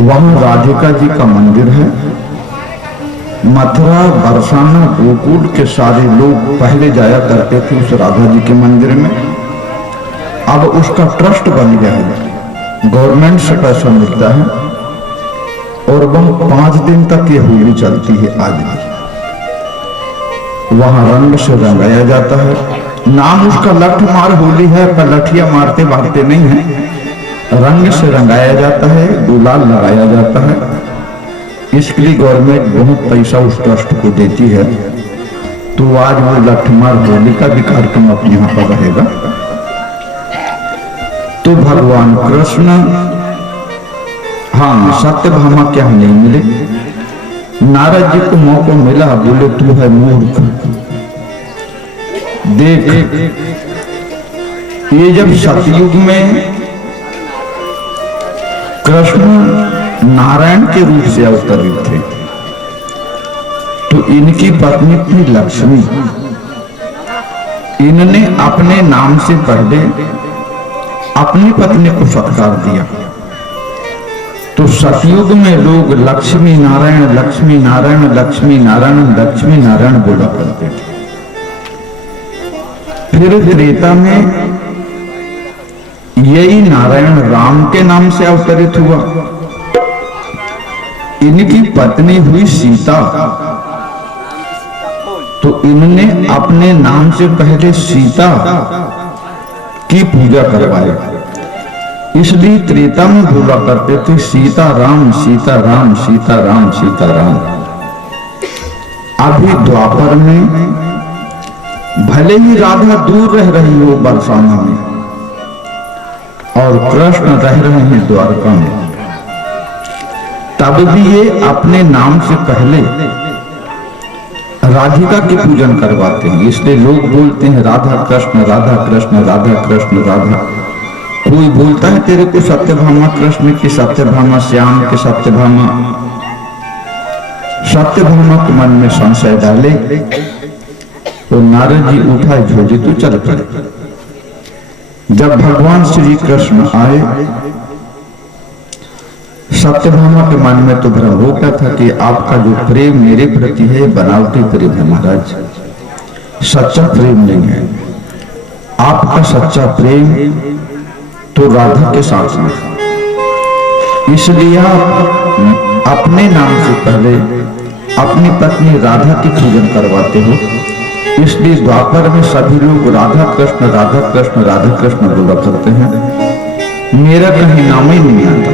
वहां राधिका जी का मंदिर है। मथुरा, बरसाना, गोकुल के सारे लोग पहले जाया करते थे उस राधा जी के मंदिर में। अब उसका ट्रस्ट बन गया है, गवर्नमेंट से पैसा मिलता है और वह 5 दिन तक ये होली चलती है। आज भी वहां रंग से रंगाया जाता है। नाम उसका लठमार होली है, पर लठिया मारते मारते नहीं है, रंग से रंगाया जाता है, गुलाल लगाया जाता है। इसके लिए गवर्नमेंट बहुत पैसा उस ट्रस्ट को देती है। तो आज वो लठमार होली का भी कार्यक्रम अपने यहाँ पर रहेगा। तो भगवान कृष्ण, हाँ, सत्यभामा क्या नहीं मिले। नारद जी को मौका मिला, बोले तू है मूर्ख, देख ये जब सतयुग में कृष्ण नारायण के रूप से अवतरित थे तो इनकी पत्नी थी लक्ष्मी। इन्होंने अपने नाम से पहले अपनी पत्नी को सत्कार दिया। तो सतयुग में लोग लक्ष्मी नारायण लक्ष्मी नारायण लक्ष्मी नारायण लक्ष्मी नारायण बोला करते थे। फिर त्रेता में यही नारायण राम के नाम से अवतरित हुआ। इनकी पत्नी हुई सीता, तो इन्होंने अपने नाम से पहले सीता की पूजा करवाई। इसलिए त्रेता में बोला करते थे सीता राम सीता राम सीता राम सीता राम। अभी द्वापर में भले ही राधा दूर रह रही हो बरसाना में और कृष्ण रह रहे हैं द्वारका में, तब भी ये अपने नाम से पहले राधिका की पूजन करवाते हैं। इसलिए लोग बोलते हैं राधा कृष्ण राधा कृष्ण राधा कृष्ण राधा। कोई बोलता है तेरे को सत्यभामा कृष्ण की सत्यभामा श्याम के सत्यभामा, सत्यभामा के मन में संशय डाले तो नारद जी उठा झोली तो चल पड़े। जब भगवान श्री कृष्ण आए, सत्यभामा के मन में तो भ्रम हो गया था कि आपका जो प्रेम मेरे प्रति है बनावटी प्रेम है महाराज, सच्चा प्रेम नहीं है। आपका सच्चा प्रेम तो राधा के साथ में, इसलिए आप अपने नाम से पहले अपनी पत्नी राधा की पूजन करवाते हो। इसलिए द्वापर में सभी लोग राधा कृष्ण राधा कृष्ण राधा कृष्ण बोला करते हैं, मेरा कहीं नाम ही नहीं आता।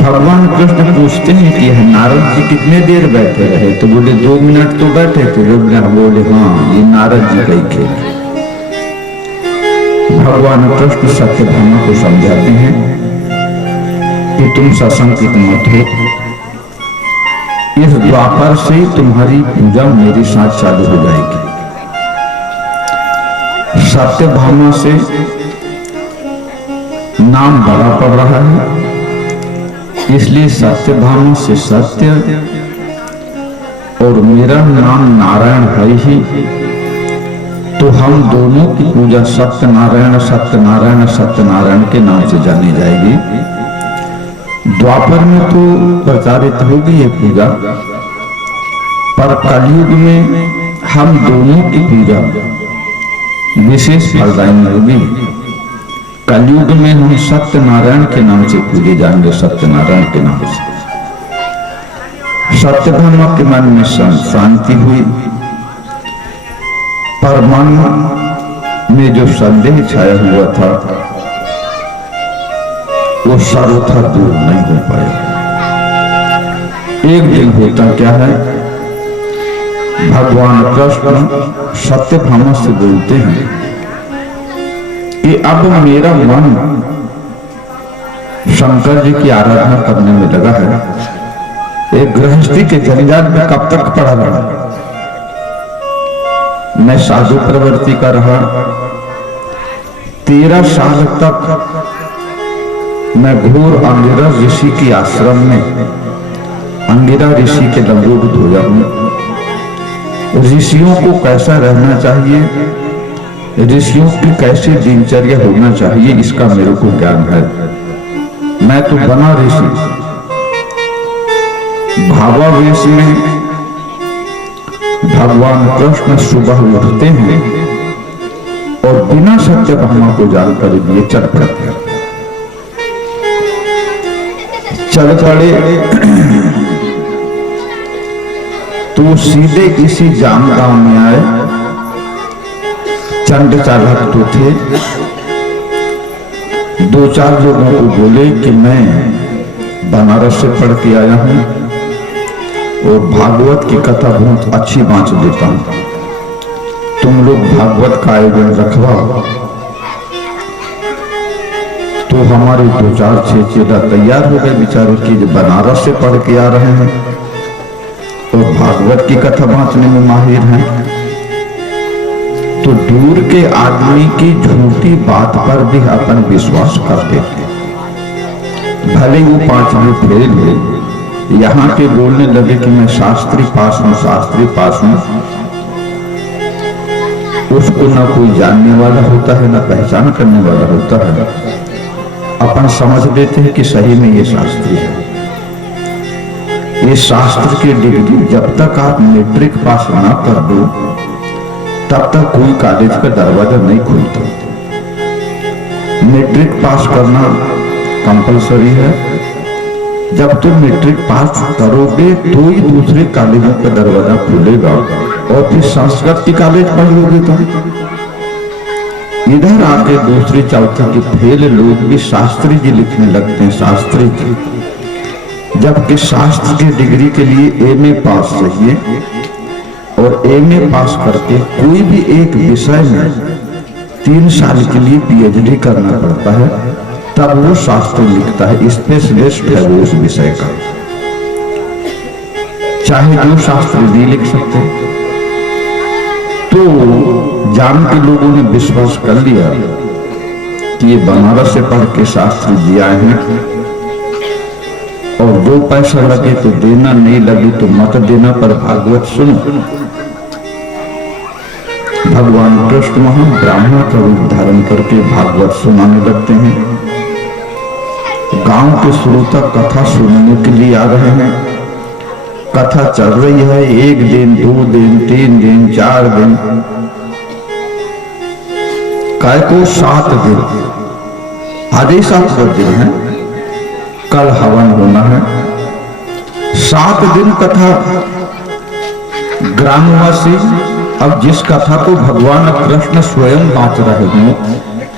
भगवान कृष्ण पूछते हैं कि नारद जी कितने देर बैठे रहे, तो बोले 2 मिनट तो बैठे थे। बोले हाँ ये नारद जी का ही खेल। भगवान कृष्ण सत्यभामा को समझाते हैं कि तुम सशंकित मत हो, इस द्वापर से तुम्हारी पूजा मेरे साथ चालू हो जाएगी। सत्यभामा से नाम बड़ा पड़ रहा है, इसलिए सत्यभामा से सत्य और मेरा नाम नारायण है ही, तो हम दोनों की पूजा सत्यनारायण सत्यनारायण सत्यनारायण के नाम से जानी जाएगी। द्वापर में तो प्रचारित होगी ये पूजा, पर कलयुग में हम दोनों की पूजा विशेष फलदायी होगी। कलयुग में हम सत्यनारायण के नाम से पूजे जाएंगे, सत्यनारायण के नाम से। सत्यभामा के मन में शांति हुई, पर मन में जो संदेह छाया हुआ था वो सर्वथा दूर नहीं हो पाया। एक दिन होता क्या है, भगवान कृष्ण सत्यभामा से बोलते हैं कि अब मेरा मन शंकर जी की आराधना करने में लगा है। एक गृहस्थी के जंजाल में कब तक पड़ा रहा, मैं साधु प्रवृत्ति का रहा। 13 साल तक मैं घोर अंगिरा ऋषि के आश्रम में अंगिरा ऋषि के लंगोट धोया हूं। ऋषियों को कैसा रहना चाहिए, ऋषियों की कैसी दिनचर्या होना चाहिए, इसका मेरे को ज्ञान है। मैं तो बना ऋषि। भावावेश में भगवान कृष्ण सुबह उठते हैं और बिना सत्यभामा को जानकारी दिए चल पड़ते हैं। चल पड़े तो सीधे किसी जाम गांव में आए। चंड चालक तो थे, 2-4 लोगों को बोले कि मैं बनारस से पढ़ के आया हूं और भागवत की कथा बहुत अच्छी बांच देता हूं, तुम लोग भागवत का आयोजन रखवाओ। तो हमारे 2-4 चेला तैयार हो गए बेचारे कि बनारस से पढ़ के आ रहे हैं और भागवत की कथा बांचने में माहिर हैं। तो दूर के आदमी की झूठी बात पर भी अपन विश्वास कर देते, भले वो 5वें फेल हुए। यहाँ के बोलने लगे कि मैं शास्त्री पास हूं, शास्त्री पास हूं। उसको ना कोई जानने वाला होता है, ना पहचान करने वाला होता है। अपन समझ लेते हैं कि सही में ये शास्त्री है। ये शास्त्र की डिग्री जब तक आप मैट्रिक पास ना कर दो, तब तक कोई कॉलेज का दरवाजा नहीं खुलता। मैट्रिक पास करना कंपलसरी है। जब तुम मैट्रिक पास करोगे तो ही दूसरे कॉलेजों का दरवाजा खुलेगा, और फिर संस्कृत की कॉलेज पढ़ लोगे तुम। इधर आके दूसरी चौथी के फेल लोग भी शास्त्री जी लिखने लगते हैं, शास्त्री जी, जबकि शास्त्र की डिग्री के लिए एमए पास चाहिए और एमए पास करके कोई भी एक विषय में 3 साल के लिए पीएचडी करना पड़ता है, तब वो शास्त्र लिखता है, स्पेशलिस्ट है वो उस विषय का। चाहे जो शास्त्र भी लिख सकते। तो जान के लोगों ने विश्वास कर लिया कि ये बनारस से पढ़ के शास्त्री जी आए हैं और 2 पैसा लगे तो देना, नहीं लगे तो मत देना, पर भागवत सुनो। भगवान कृष्ण वहां ब्राह्मण का रूप धारण करके भागवत सुनाने लगते हैं। गांव के श्रोता कथा सुनने के लिए आ रहे हैं। कथा चल रही है, 1 दिन 2 दिन 3 दिन 4 दिन, काय को 7 दिन, आज ही 7 दिन है, कल हवन होना है। 7 दिन कथा ग्रामवासी, अब जिस कथा को भगवान कृष्ण स्वयं बांच रहे हों,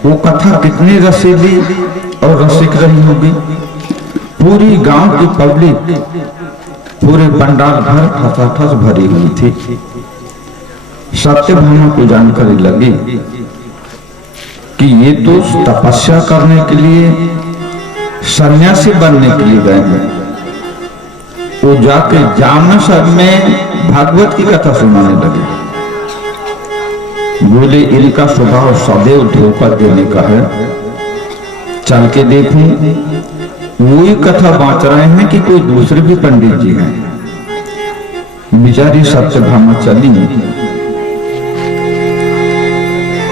वो कथा कितनी रसीली और रसिक रही होगी। पूरी गांव की पब्लिक, पूरे पंडाल भर ठसाठस भरी हुई थी। सत्यभामा को जानकारी लगी कि ये तो तपस्या करने के लिए, सन्यासी बनने के लिए गए हैं। वो जाके जामसर में भागवत की कथा सुनाने लगे। बोले इनका स्वभाव सदैव धोखा देने का है, चल के देखूं। वही कथा बांच रहे हैं कि कोई दूसरे भी पंडित जी हैं। बेचारी सत्यभामा चली,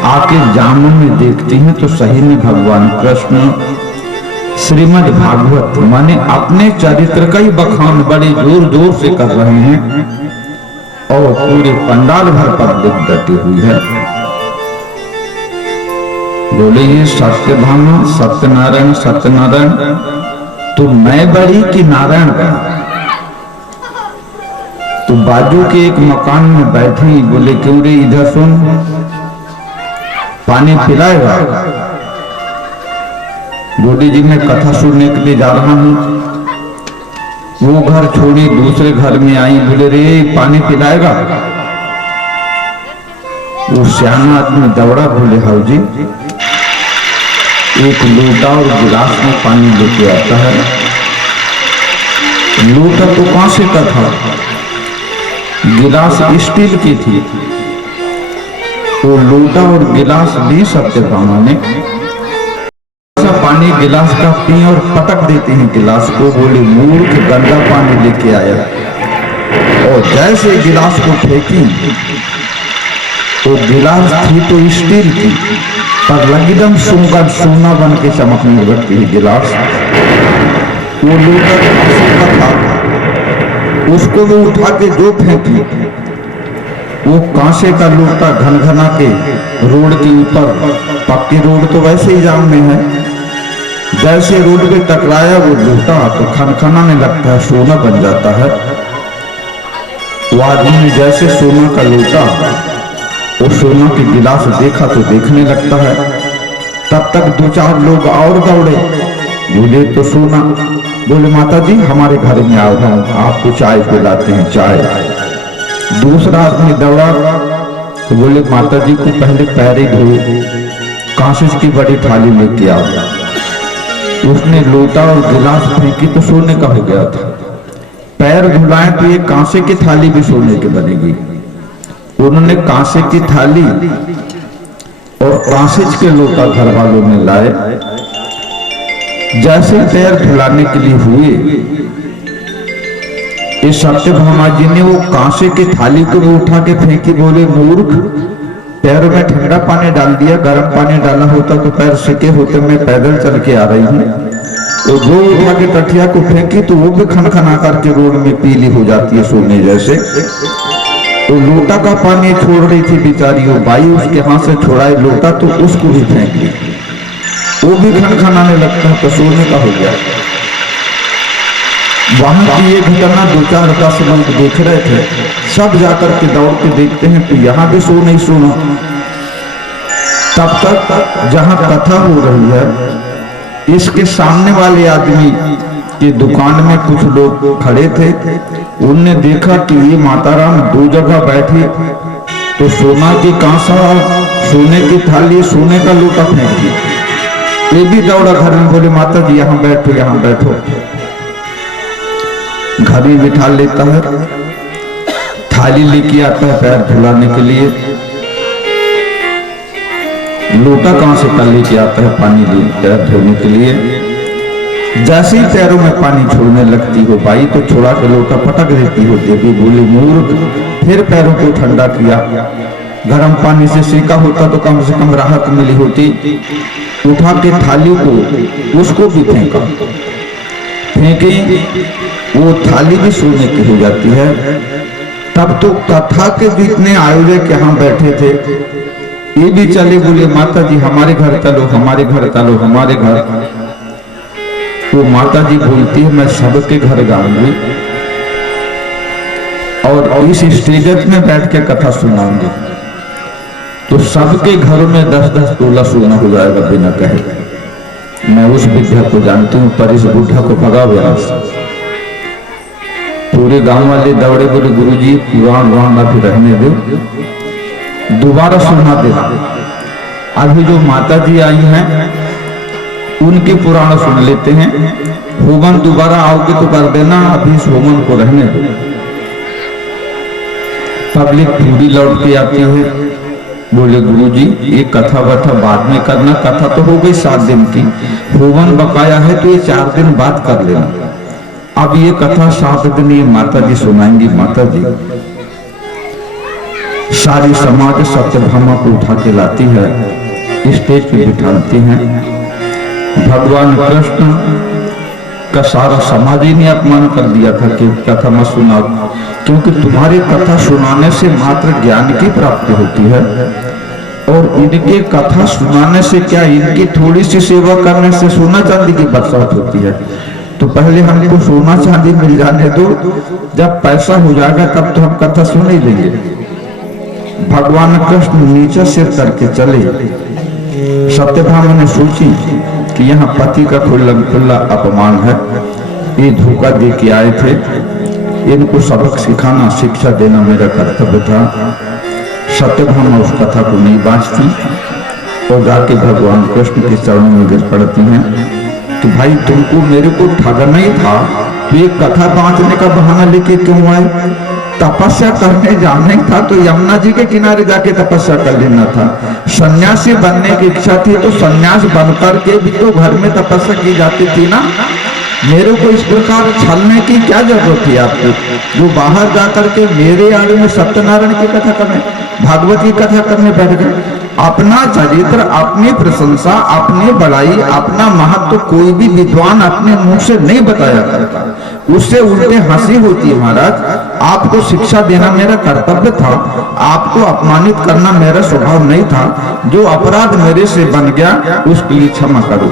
आके जामुन में देखती हैं तो सही में भगवान कृष्ण श्रीमद् भागवत माने अपने चरित्र का ही बखान बड़े जोर जोर से कर रहे हैं और पूरे पंडाल भर पर डटी हुई है। बोले ये सत्यभामा, सत्यनारायण सत्यनारायण, तो मैं बड़ी कि नारायण बड़ा? तो बाजू के एक मकान में बैठी, बोले क्यों रे, इधर सुन, पानी पिलाएगा? बोली जी मैं कथा सुनने के लिए जा रहा हूं। वो घर छोड़ी दूसरे घर में आई, बोले रे पानी पिलाएगा? वो सियाना आदमी दौड़ा, बोले हाँ जी। एक लोटा और गिलास में पानी लेके आता है। लोटा तो कांसे का था, गिलास स्टील की थी। वो लोटा और गिलास ली सत्यभामा ने, पानी गिलास का पी और पटक देते हैं गिलास को। बोले मूर्ख, गंदा पानी लेके आया। और जैसे गिलास को फेंकी, वो गिलास थी तो स्टील की, पर एकदम सुंदर सोना बन के चमकने लगती है गिलास। वो लोटा का था, उसको वो उठा के जो फेंकी, वो कांसे का लोटा घनघना के रोड के ऊपर, पक्की रोड तो वैसे ही जाम में है, जैसे रोड पे टकराया वो लोटा तो खनखनाने लगता है, सोना बन जाता है। वो आदमी ने जैसे सोना का लोटा वो सोना के गिलास देखा तो देखने लगता है। तब तक 2-4 लोग और दौड़े, बोले तो सोना। बोले माता जी हमारे घर में आओ, हम आपको चाय पिलाते हैं, चाय। दूसरा आदमी दौड़ा तो बोले माता जी को पहले पैर ही धोए, कांसे की बड़ी थाली लेके आओ। उसने लोटा और गिलास फेंकी तो सोने का हो गया था। पैर धुलाए तो ये कांसे की थाली भी सोने की बनेगी। उन्होंने कांसे की थाली और कांसे के लोटा घर वालों ने लाए। जैसे पैर धुलाने के लिए हुए, इस सत्यभामा जी ने वो कांसे की थाली को भी उठा के फेंकी। बोले मूर्ख, पैरों में ठंडा पानी डाल दिया, गर्म पानी डाला होता तो पैर सिके होते। मैं पैदल चल के आ रही हूँ। वो जो उठा के तकिया को फेंकी तो वो भी खनखना करके रोड में पीली हो जाती है सोने जैसे। तो लोटा का पानी छोड़ रही थी बेचारी, वो बाई उसके हाथ से छुड़ाए लोटा तो उसको भी फेंक ली, वो भी खनखनाने लगता है तो सोने का हो गया। वहां की ये घटना 2-4-10 लोग देख रहे थे। सब जाकर के दौड़ के देखते हैं तो यहाँ भी सो नहीं सोना। तब तक जहाँ कथा हो रही है, इसके सामने वाले आदमी की दुकान में कुछ लोग खड़े थे। उनने देखा कि ये माता राम दो जगह बैठी, तो सोना की कांसा, सोने की थाली, सोने का लोटा फेंक दी। ये भी दौड़ा घर में, बोले माता जी यहाँ बैठो, यहाँ बैठो। घर में बिठा लेता है, थाली लेके आता है पैर धुलाने के लिए, लोटा कहां से का लेके आता है पानी पैर धोने के लिए। जैसे ही पैरों में पानी छोड़ने लगती हो बाई, तो छोड़ा के लोटा पटक देती हो। देवी बोली मूर्ख, फिर पैरों को ठंडा किया। गर्म पानी से सेका होता तो कम से कम राहत मिली होती। उठा के थाली को उसको भी फेंका, फेंकी, वो थाली भी सोने की हो जाती है। तब तो कथा के जितने आयोजक यहाँ बैठे थे ये भी चले, बोले माता जी हमारे घर चलो, हमारे घर चलो, हमारे घर। तो माता जी बोलती है मैं सबके घर जाऊंगी और इस स्टेज में बैठ के कथा सुनाऊंगी, तो सबके घरों में 10-10 तोला सोना हो जाएगा बिना कहे। मैं उस विद्या को जानती हूँ, पर इस बुढ़ा को भगाओ यहाँ से। पूरे गांव वाले दौड़े, बोले गुरुजी पुराण ना भी रहने दो, दोबारा सुना देना। अभी जो माता जी आई हैं उनके पुराण सुन लेते हैं, होमन दोबारा आओगे तो कर देना, अभी इस होमन को रहने दो। पब्लिक पूरी लौट के आती है, बोले गुरुजी ये कथा वथा बाद में करना, कथा तो हो गई 7 दिन की, होमन बकाया है तो ये 4 दिन बाद कर लेना। अब ये कथा 7 दिन ये माता जी सुनाएंगी। माता जी सारी समाज सत्यभामा को उठा के लाती है, स्टेज पे बिठाती हैं। भगवान कृष्ण का सारा समाज ही ने अपमान कर दिया था कि कथा मत सुनाओ, क्योंकि तुम्हारी कथा सुनाने से मात्र ज्ञान की प्राप्ति होती है, और इनके कथा सुनाने से क्या, इनकी थोड़ी सी सेवा करने से सोना चांदी की बरसात होती है। तो पहले हमको सोना चांदी मिल जाने दो, जब पैसा हो जाएगा तब तो हम कथा सुन ही देंगे। भगवान कृष्ण नीचे सिर करके चले। सत्यभामा ने सोची कि यहाँ पति का खुला अपमान है, ये धोखा दे के आए थे, इनको सबक सिखाना, शिक्षा देना मेरा कर्तव्य था। सत्यभामा उस कथा को नहीं बांचती और जाके भगवान कृष्ण के चरणों में गिर पड़ती हैं कि भाई तुमको मेरे को ठगना ही था, तो ये कथा बांचने का बहाना लेके क्यों आए? तपस्या करने जाने था तो यमुना जी के किनारे जाके तपस्या कर लेना था। सन्यासी बनने की इच्छा थी तो सन्यास बनकर के भी तो घर में तपस्या की जाती थी ना। मेरे को इस प्रकार छलने की क्या जरूरत थी आपको, जो बाहर जाकर के मेरे आड़े में सत्यनारायण की कथा करने, भागवत की कथा करने बैठ गए। अपना चरित्र, अपनी प्रशंसा, अपनी बड़ाई, अपना महत्व कोई भी विद्वान अपने मुंह से नहीं बताया करता, उससे उल्टे हंसी होती है। महाराज आपको शिक्षा देना मेरा कर्तव्य था, आपको अपमानित करना मेरा स्वभाव नहीं था। जो अपराध मेरे से बन गया उसके लिए क्षमा करो।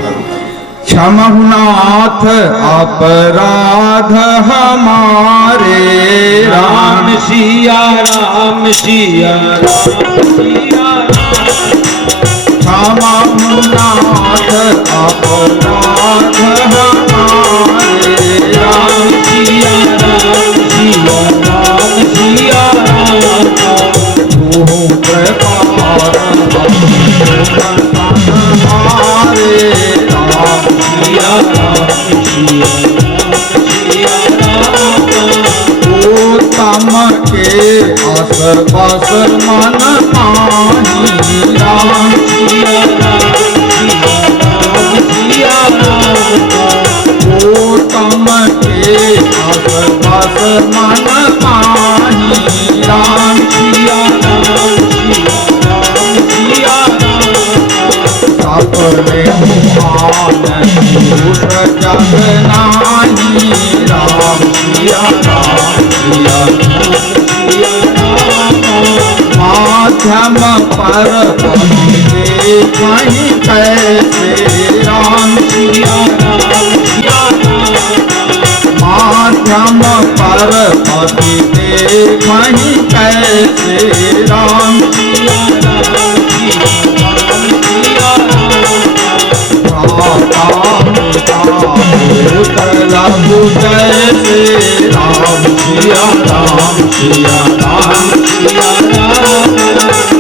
क्षमा नाथ अपराध हमारे, राम सिया राम सिया राम सिया क्षमा नाथ अपराध हमारे, राम सिया राम सिया राम सिया राम। तू प्रकार हमारे, राम सिया राम सिया राम सिया राम। उत्तम के आस पास मन माही, राम सिया राम सिया राम सिया राम। उत्तम के आस पास मन माही, राम सिया राम सिया राम सिया राम। सपने मान झूठ जग नाही, राम सिया राम सिया सिया राम। माध्यम पर कहीं कैसे, राम सिया राम सिया राम। माध्यम पर पति कहीं कैसे, राम सिया राम सिया राम जैसे राम सिया राम सिया राम सिया राम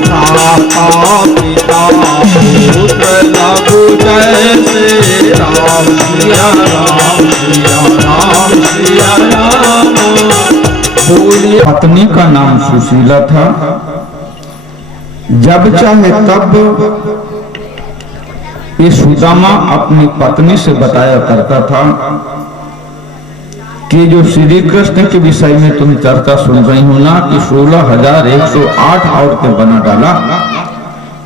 माता पिता पुत्र लघु जैसे राम सिया राम सिया राम सिया राम। बोलिए। पत्नी का नाम सुशीला था। जब चाहे तब ये सुदामा अपनी पत्नी से बताया करता था कि जो श्री कृष्ण के विषय में तुम चर्चा सुन रही हो ना कि 16,108 औरतें बना डाला,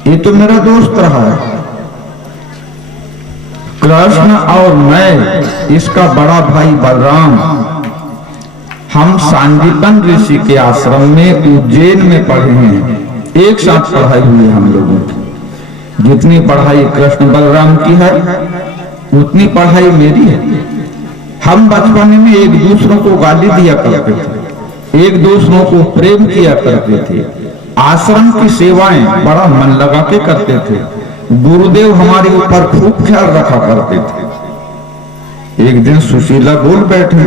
ये तो मेरा दोस्त रहा है कृष्ण और मैं, इसका बड़ा भाई बलराम, हम सांदीपन ऋषि के आश्रम में उज्जैन में पढ़े हैं। एक साथ पढ़ाई हुई है हम लोगों की। जितनी पढ़ाई कृष्ण बलराम की है उतनी पढ़ाई मेरी है। हम बचपन में एक दूसरों को गाली दिया करते थे, एक दूसरों को प्रेम किया करते थे, आश्रम की सेवाएं बड़ा मन लगा के करते थे, गुरुदेव हमारे ऊपर खूब ख्याल रखा करते थे। एक दिन सुशीला बोल बैठे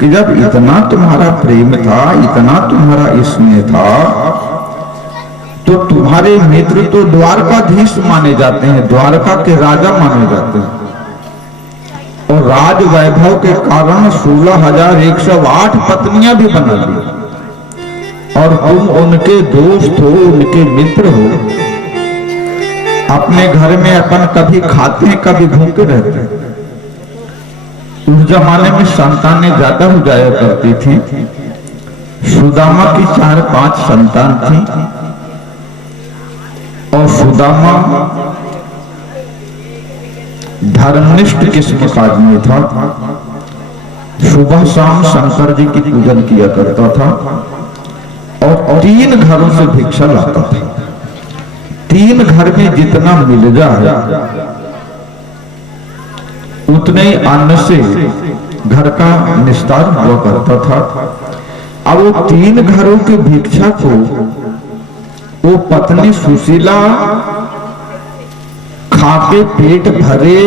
कि जब इतना तुम्हारा प्रेम था, इतना तुम्हारा स्नेह था, तो तुम्हारे मित्र तो द्वारकाधीश माने जाते हैं, द्वारका के राजा माने जाते हैं, और राज वैभव के कारण 16,108 पत्नियां भी बना ली, और तुम उनके दोस्त हो, उनके मित्र हो। अपने घर में अपन कभी खाते हैं, कभी भूखे रहते हैं। उस जमाने में संतानें ज्यादा हो जाया करती थी। सुदामा की 4-5 संतान थी, और सुदामा धर्मनिष्ठ किस्म का आदमी था। सुबह शाम शंकर जी की पूजन किया करता था, और 3 घरों से भिक्षा लाता था। 3 घर में जितना मिल जाए उतने अन्न से घर का निस्तार हुआ करता था। अब वो 3 घरों की भिक्षा को वो पत्नी सुशीला खाके पेट भरे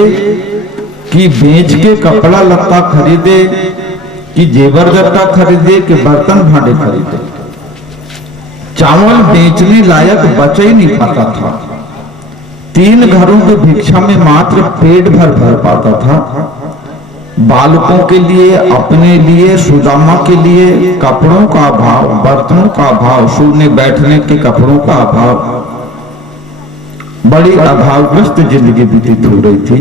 कि बेच के कपड़ा लत्ता खरीदे, कि जेवर जत्ता खरीदे, कि बर्तन भांडे खरीदे, चावल बेचने लायक बच ही नहीं पाता था। 3 घरों की भिक्षा में मात्र पेट भर पाता था। बालकों के लिए, अपने लिए, सुदामा के लिए कपड़ों का अभाव, बर्तनों का अभाव, सोने बैठने के कपड़ों का अभाव, बड़ी अभावग्रस्त जिंदगी व्यतीत हो रही थी।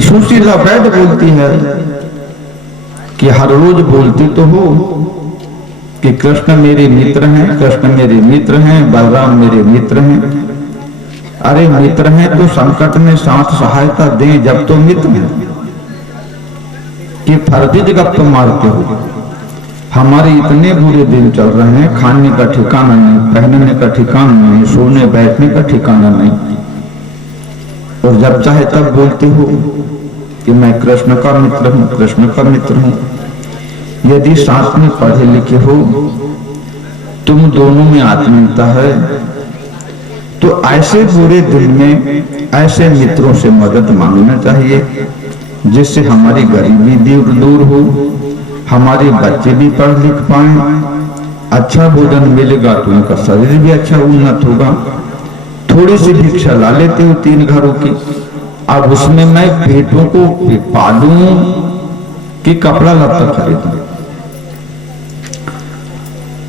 सुशीला बैठ बोलती है कि हर रोज बोलती तो हो कि कृष्ण मेरे मित्र हैं, कृष्ण मेरे मित्र हैं, बलराम मेरे मित्र हैं। अरे मित्र हैं तो संकट में साथ सहायता दें जब तो मित्र हैं, कि फर्जी जगह तो मारते हो। हमारे इतने बुरे दिन चल रहे हैं, खाने का ठिकाना नहीं, पहनने का ठिकाना नहीं, सोने बैठने का ठिकाना नहीं, और जब चाहे तब बोलते हो कि मैं कृष्ण का मित्र हूं, कृष्ण का मित्र हूं। यदि साथ में पढ़े लिखे हो, तुम दोनों में आत्मीयता है, तो ऐसे बुरे दिन में ऐसे मित्रों से मदद मांगना चाहिए, जिससे हमारी गरीबी दूर हो, हमारे बच्चे भी पढ़ लिख पाए, अच्छा भोजन मिलेगा तो उनका शरीर भी अच्छा उन्नत होगा। थोड़ी सी भिक्षा ला लेते हो 3 घरों की, अब उसमें मैं पेटों को पालूं कि कपड़ा लत्ता खरीदूं।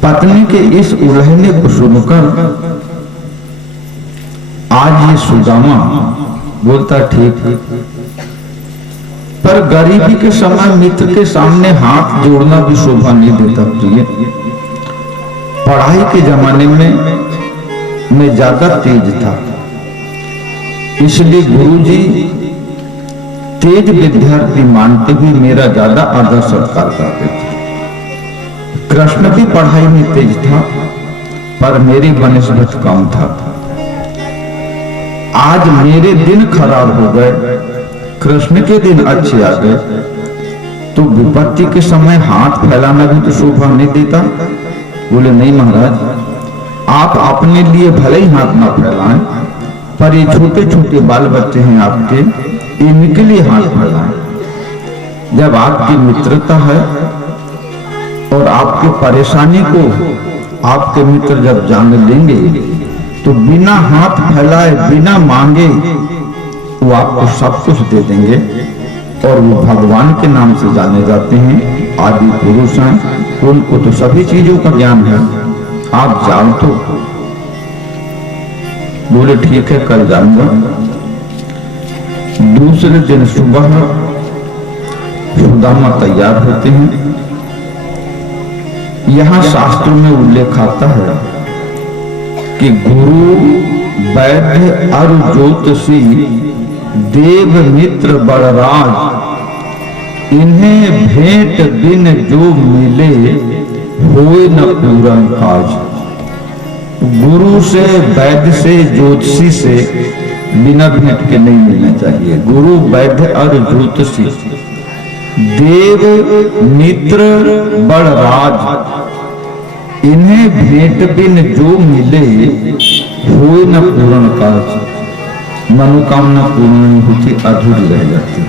पत्नी के इस उलझने को सुनकर आज ये सुदामा बोलता ठीक है, पर गरीबी के समय मित्र के सामने हाथ जोड़ना भी शोभा नहीं देता प्रिय। पढ़ाई के जमाने में मैं ज्यादा तेज था, इसलिए गुरुजी तेज विद्यार्थी मानते हुए मेरा ज्यादा आदर सत्कार करते थे। कृष्ण की पढ़ाई में तेज था, पर मेरी बनिस्बत कम था। आज मेरे दिन खराब हो गए, कृष्ण के दिन अच्छे आ गए, तो विपत्ति के समय हाथ फैलाना भी तो शोभा नहीं देता। बोले नहीं महाराज, आप अपने लिए भले ही हाथ ना फैलाएं, पर ये छोटे छोटे बाल बच्चे हैं आपके, इनके लिए हाथ फैलाएं। जब आपकी मित्रता है और आपकी परेशानी को आपके मित्र जब जान लेंगे तो बिना हाथ फैलाए बिना मांगे वो आपको सब कुछ दे देंगे और वो भगवान के नाम से जाने जाते हैं, आदि पुरुष हैं, उनको तो सभी चीजों का ज्ञान है। आप जान तो बोले ठीक है कल जाऊंगा। दूसरे दिन सुबह सुदामा तैयार होते हैं। यहाँ शास्त्रों में उल्लेख आता है कि गुरु वैद्य और ज्योतिषी देव मित्र बड़राज इन्हें भेंट बिन जो मिले होए न पूरन काज। गुरु से वैद्य से ज्योतिषी से बिना भेंट के नहीं मिलना चाहिए। गुरु वैद्य और ज्योतिषी देव मित्र बड़राज इन्हें भेंट बिन जो मिले होए न पूर्ण काज। मनोकामना पूर्ण नहीं होती, अधूरी रह जाती।